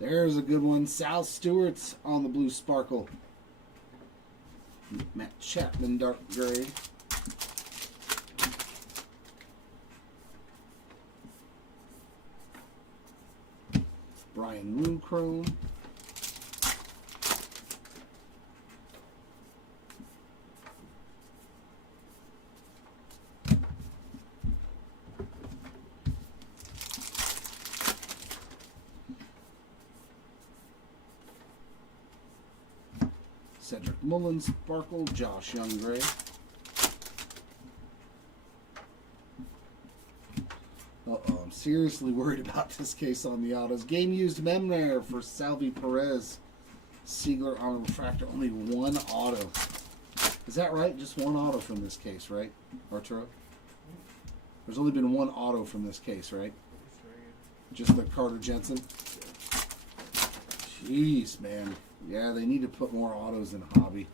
There's a good one. Sal Stewart's on the blue Sparkle. Matt Chapman dark gray. Brian Wu Chrome. Cedric Mullins Sparkle, Josh Young gray. Uh-oh, I'm seriously worried about this case on the autos. Game used Memner for Salvi Perez. Siegler on refractor, only one auto. Is that right? Just one auto from this case, right, Arturo? There's only been one auto from this case, right? Just the Carter Jensen? Jeez, man. Yeah, they need to put more autos in Hobby.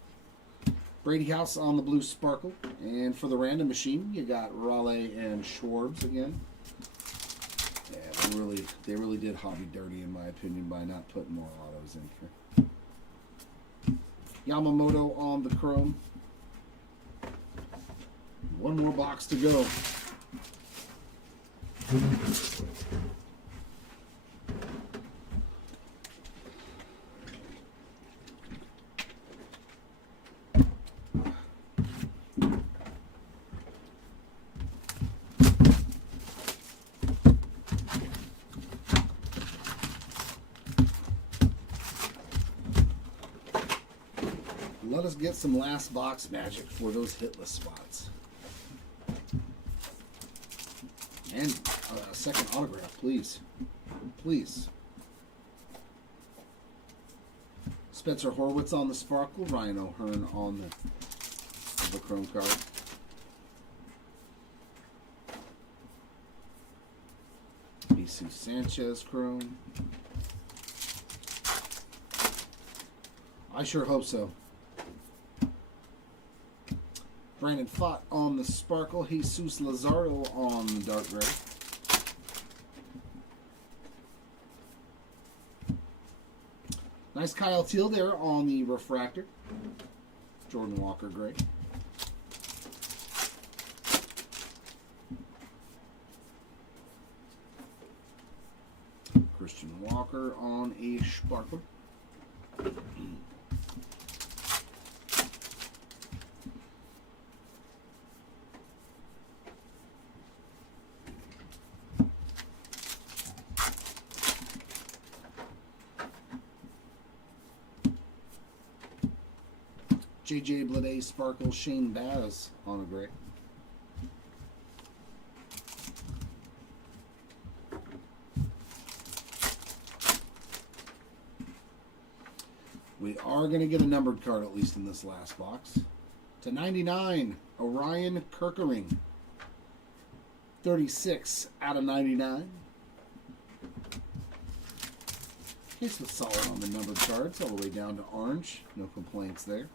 Brady House on the blue Sparkle. And for the random machine, you got Raleigh and Schwarbs again. Yeah, they really did Hobby dirty, in my opinion, by not putting more autos in here. Yamamoto on the Chrome. One more box to go. let us get some last box magic for those hitless spots. And a second autograph, please. Please. Spencer Horwitz on the Sparkle. Ryan O'Hearn on the Chrome card. Jesus Sanchez Chrome. I sure hope so. Brandon Pfaadt on the Sparkle. Jesus Lazaro on the Dark Gray. Nice Kyle Teal there on the Refractor. Jordan Walker Gray. Christian Walker on a Sparkler. JJ Bleday Sparkle. Shane Baz on a gray. We are going to get a numbered card, at least in this last box. To 99, Orion Kirkering. 36 out of 99. Case was solid on the numbered cards, all the way down to orange. No complaints there.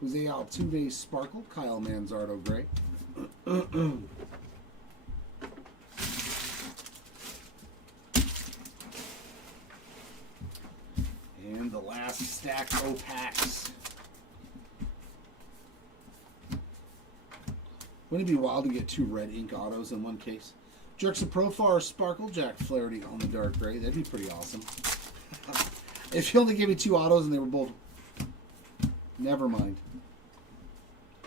Jose Altuve Sparkle. Kyle Manzardo Gray. And the last stack opaques. Wouldn't it be wild to get 2 red ink autos in one case? Jerks of Profar Sparkle. Jack Flaherty on the Dark Gray. That'd be pretty awesome. If you only gave me 2 autos and they were both... Never mind.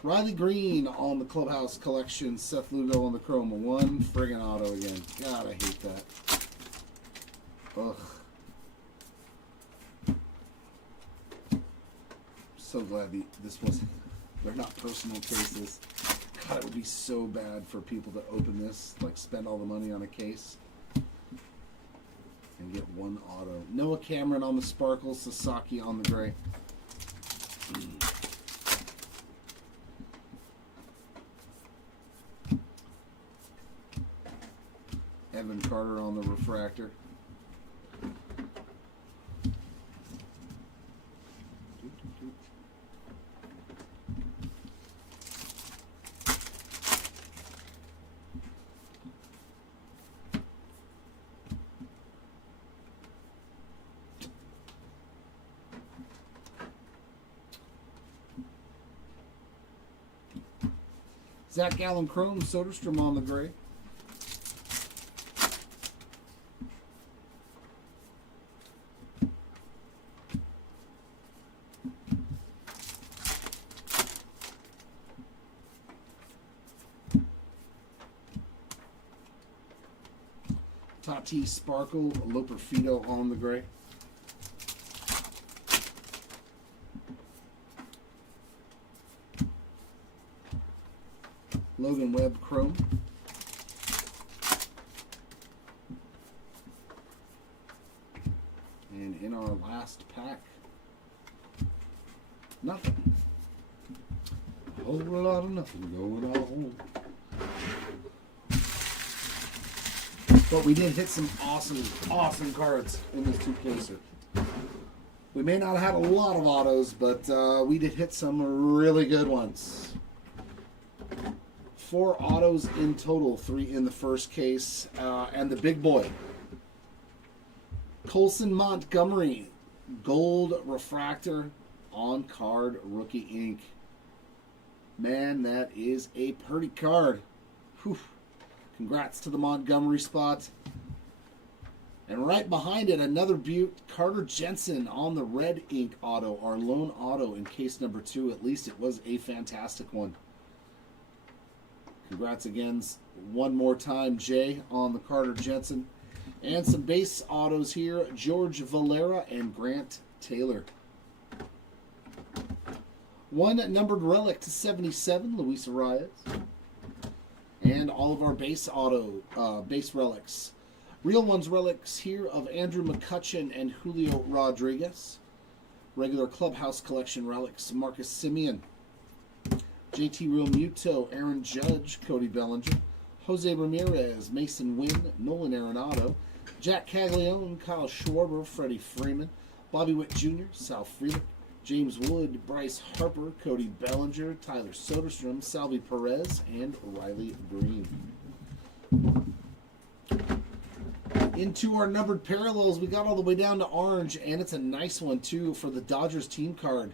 Riley Green on the Clubhouse Collection. Seth Lugo on the Chroma. 1 friggin' auto again. God, I hate that. Ugh. So glad this wasn't... They're not personal cases. God, it would be so bad for people to open this. Like, spend all the money on a case. And get 1 auto. Noah Cameron on the Sparkle. Sasaki on the Gray. Evan Carter on the Refractor. Zach Gallen Chrome. Soderstrom on the Gray. Tati Sparkle. Loperfido on the Gray. Logan Webb Chrome. And in our last pack, nothing. A whole lot of nothing going on. But we did hit some awesome cards in this 2 cases. We may not have had a lot of autos, but we did hit some really good ones. 4 autos in total, 3 in the first case, and the big boy, Colson Montgomery, gold refractor on card rookie ink. Man, that is a pretty card. Whew. Congrats to the Montgomery spot. And right behind it, another beaut, Carter Jensen on the red ink auto, our lone auto in case number 2. At least it was a fantastic one. Congrats again, one more time, Jay, on the Carter Jensen. And some base autos here, George Valera and Grant Taylor. One numbered relic to 77, Luis Arias. And all of our base relics. Real ones relics here of Andrew McCutchen and Julio Rodriguez. Regular Clubhouse Collection relics, Marcus Semien. JT Real Muto, Aaron Judge, Cody Bellinger. Jose Ramirez, Mason Wynn, Nolan Arenado. Jack Caglione, Kyle Schwarber, Freddie Freeman. Bobby Witt Jr., Sal Frelick. James Wood, Bryce Harper, Cody Bellinger, Tyler Soderstrom, Salvi Perez, and Riley Green. Into our numbered parallels, we got all the way down to orange, and it's a nice one, too, for the Dodgers team card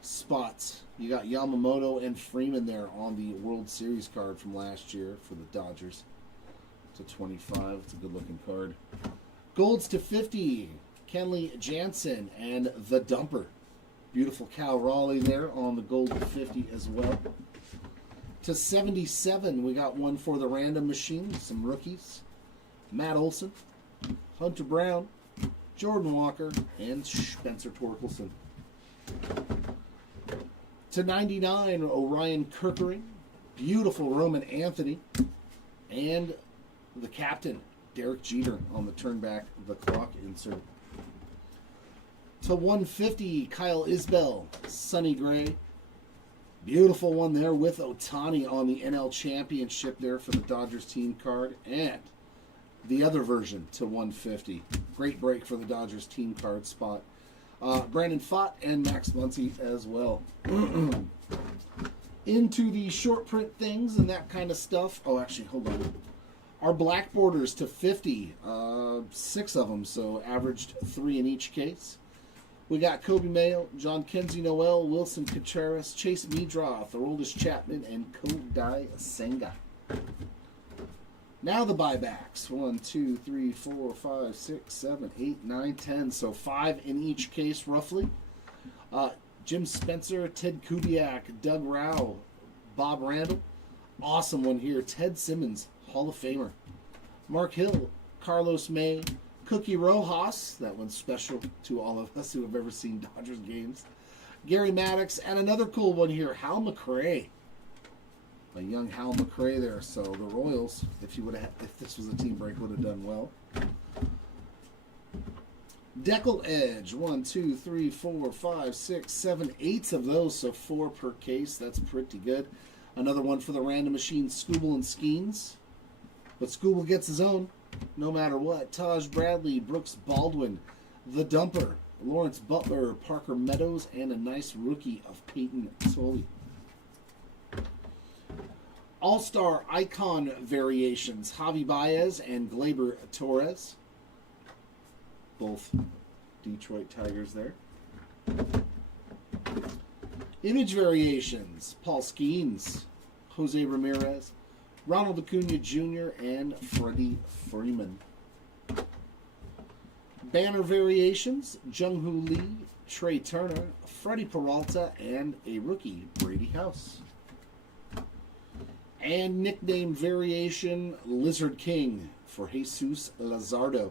spots. You got Yamamoto and Freeman there on the World Series card from last year for the Dodgers. To 25. It's a good-looking card. Golds to 50. Kenley Jansen and the Dumper. Beautiful Cal Raleigh there on the gold to 50 as well. To 77, we got one for the random machine. Some rookies. Matt Olson, Hunter Brown, Jordan Walker, and Spencer Torkelson. To 99, Orion Kirkering. Beautiful Roman Anthony. And the captain, Derek Jeter, on the turn back the clock insert. To 150, Kyle Isbell, Sonny Gray. Beautiful one there with Ohtani on the NL Championship there for the Dodgers team card. And the other version to 150. Great break for the Dodgers team card spot. Brandon Pfaadt and Max Muncy as well. Into the short print things and that kind of stuff. Oh, actually, hold on. Our black borders to 50. 6 of them, so averaged 3 in each case. We got Kobe Mayo, John Kenzie Noel, Wilson Contreras, Chase Meadroth, Aroldis Chapman, and Kodai Senga. Now the buybacks. 1, 2, 3, 4, 5, 6, 7, 8, 9, 10. So 5 in each case, roughly. Jim Spencer, Ted Kubiak, Doug Rao, Bob Randall. Awesome one here. Ted Simmons, Hall of Famer. Mark Hill, Carlos May, Cookie Rojas. That one's special to all of us who have ever seen Dodgers games. Gary Maddox, and another cool one here, Hal McRae. A young Hal McRae there. So the Royals, if this was a team break, would have done well. Deckled Edge, 1, 2, 3, 4, 5, 6, 7, 8 of those, so 4 per case. That's pretty good. Another one for the random machine, Scooble and Skeens. But Scooble gets his own, no matter what. Taj Bradley, Brooks Baldwin, The Dumper, Lawrence Butler, Parker Meadows, and a nice rookie of Peyton Tully. All-Star Icon Variations, Javi Baez and Gleyber Torres. Both Detroit Tigers there. Image Variations, Paul Skeens, Jose Ramirez, Ronald Acuna Jr., and Freddie Freeman. Banner Variations, Jung-Hoo Lee, Trey Turner, Freddie Peralta, and a rookie, Brady House. And nickname variation, Lizard King for Jesus Lazardo.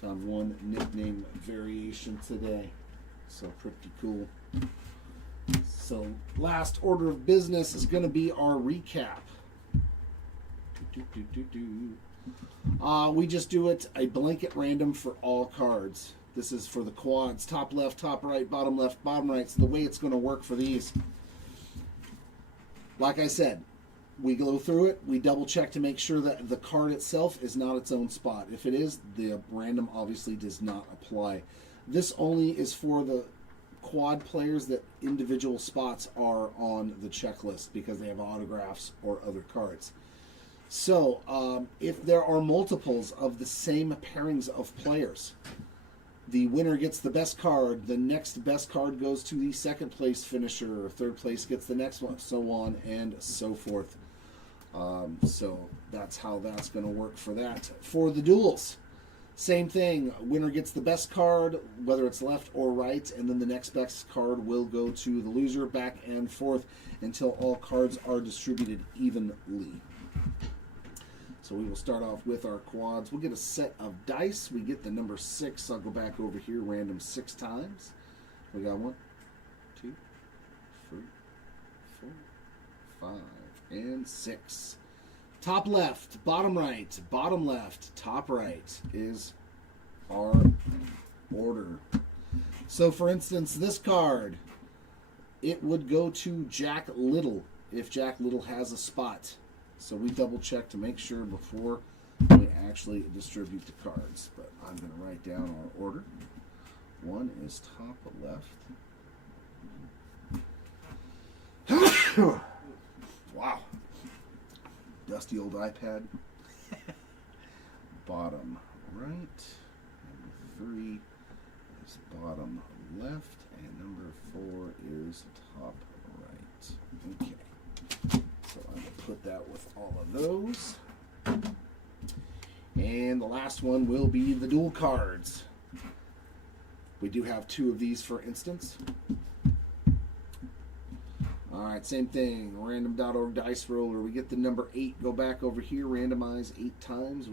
Found one nickname variation today. So pretty cool. So last order of business is going to be our recap. We just do it a blanket random for all cards. This is for the quads. Top left, top right, bottom left, bottom right. So the way it's going to work for these. Like I said, we go through it, we double check to make sure that the card itself is not its own spot. If it is, the random obviously does not apply. This only is for the quad players that individual spots are on the checklist because they have autographs or other cards. So, if there are multiples of the same pairings of players, the winner gets the best card, the next best card goes to the second place finisher, third place gets the next one, so on and so forth. So that's how that's going to work for that. For the duels, Same thing. Winner gets the best card, whether it's left or right, and then the next best card will go to the loser, back and forth until all cards are distributed evenly. So we will start off with our quads. We'll get a set of dice. We get the number 6. I'll go back over here, random 6 times. We got 1, 2, 3, 4, 5, and 6. Top left, bottom right, bottom left, top right is our order. So for instance, this card, it would go to Jack Little if Jack Little has a spot. So we double check to make sure before we actually distribute the cards. But I'm going to write down our order. 1 is top left. Wow. Dusty old iPad. Bottom right. Number 3 is bottom left. And number 4 is top right. Okay. So I'm going to put that with all of those. And the last one will be the dual cards. We do have 2 of these, for instance. Alright, same thing. Random.org dice roller. We get the number 8. Go back over here. Randomize 8 times.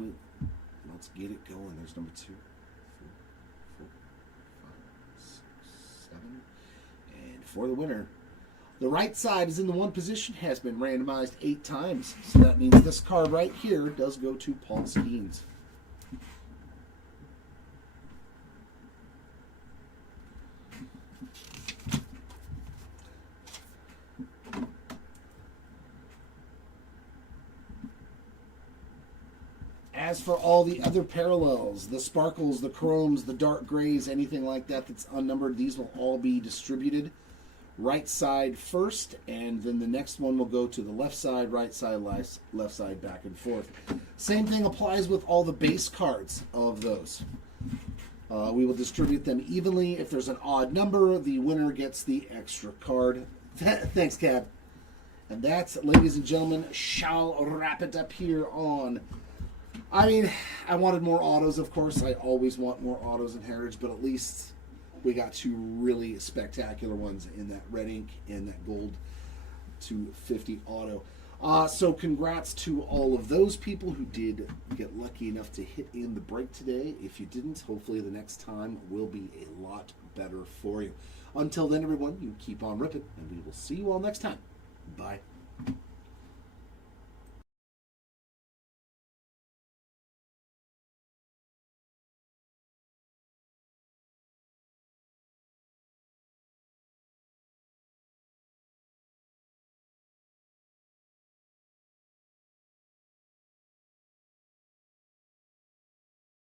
Let's get it going. There's number 2, 3, 4, 5, 6, 7. And for the winner, the right side is in the 1 position, has been randomized 8 times. So that means this card right here does go to Paul Skeens. As for all the other parallels, the sparkles, the chromes, the dark grays, anything like that that's unnumbered, these will all be distributed right side first, and then the next one will go to the left side, right side, left side, back and forth. Same thing applies with all the base cards of those. We will distribute them evenly. If there's an odd number, the winner gets the extra card. Thanks, Cab. And that's, ladies and gentlemen, shall wrap it up here on... I mean, I wanted more autos, of course. I always want more autos in Heritage, but at least we got 2 really spectacular ones in that red ink and that gold 250 auto. So congrats to all of those people who did get lucky enough to hit in the break today. If you didn't, hopefully the next time will be a lot better for you. Until then, everyone, you keep on ripping, and we will see you all next time. Bye.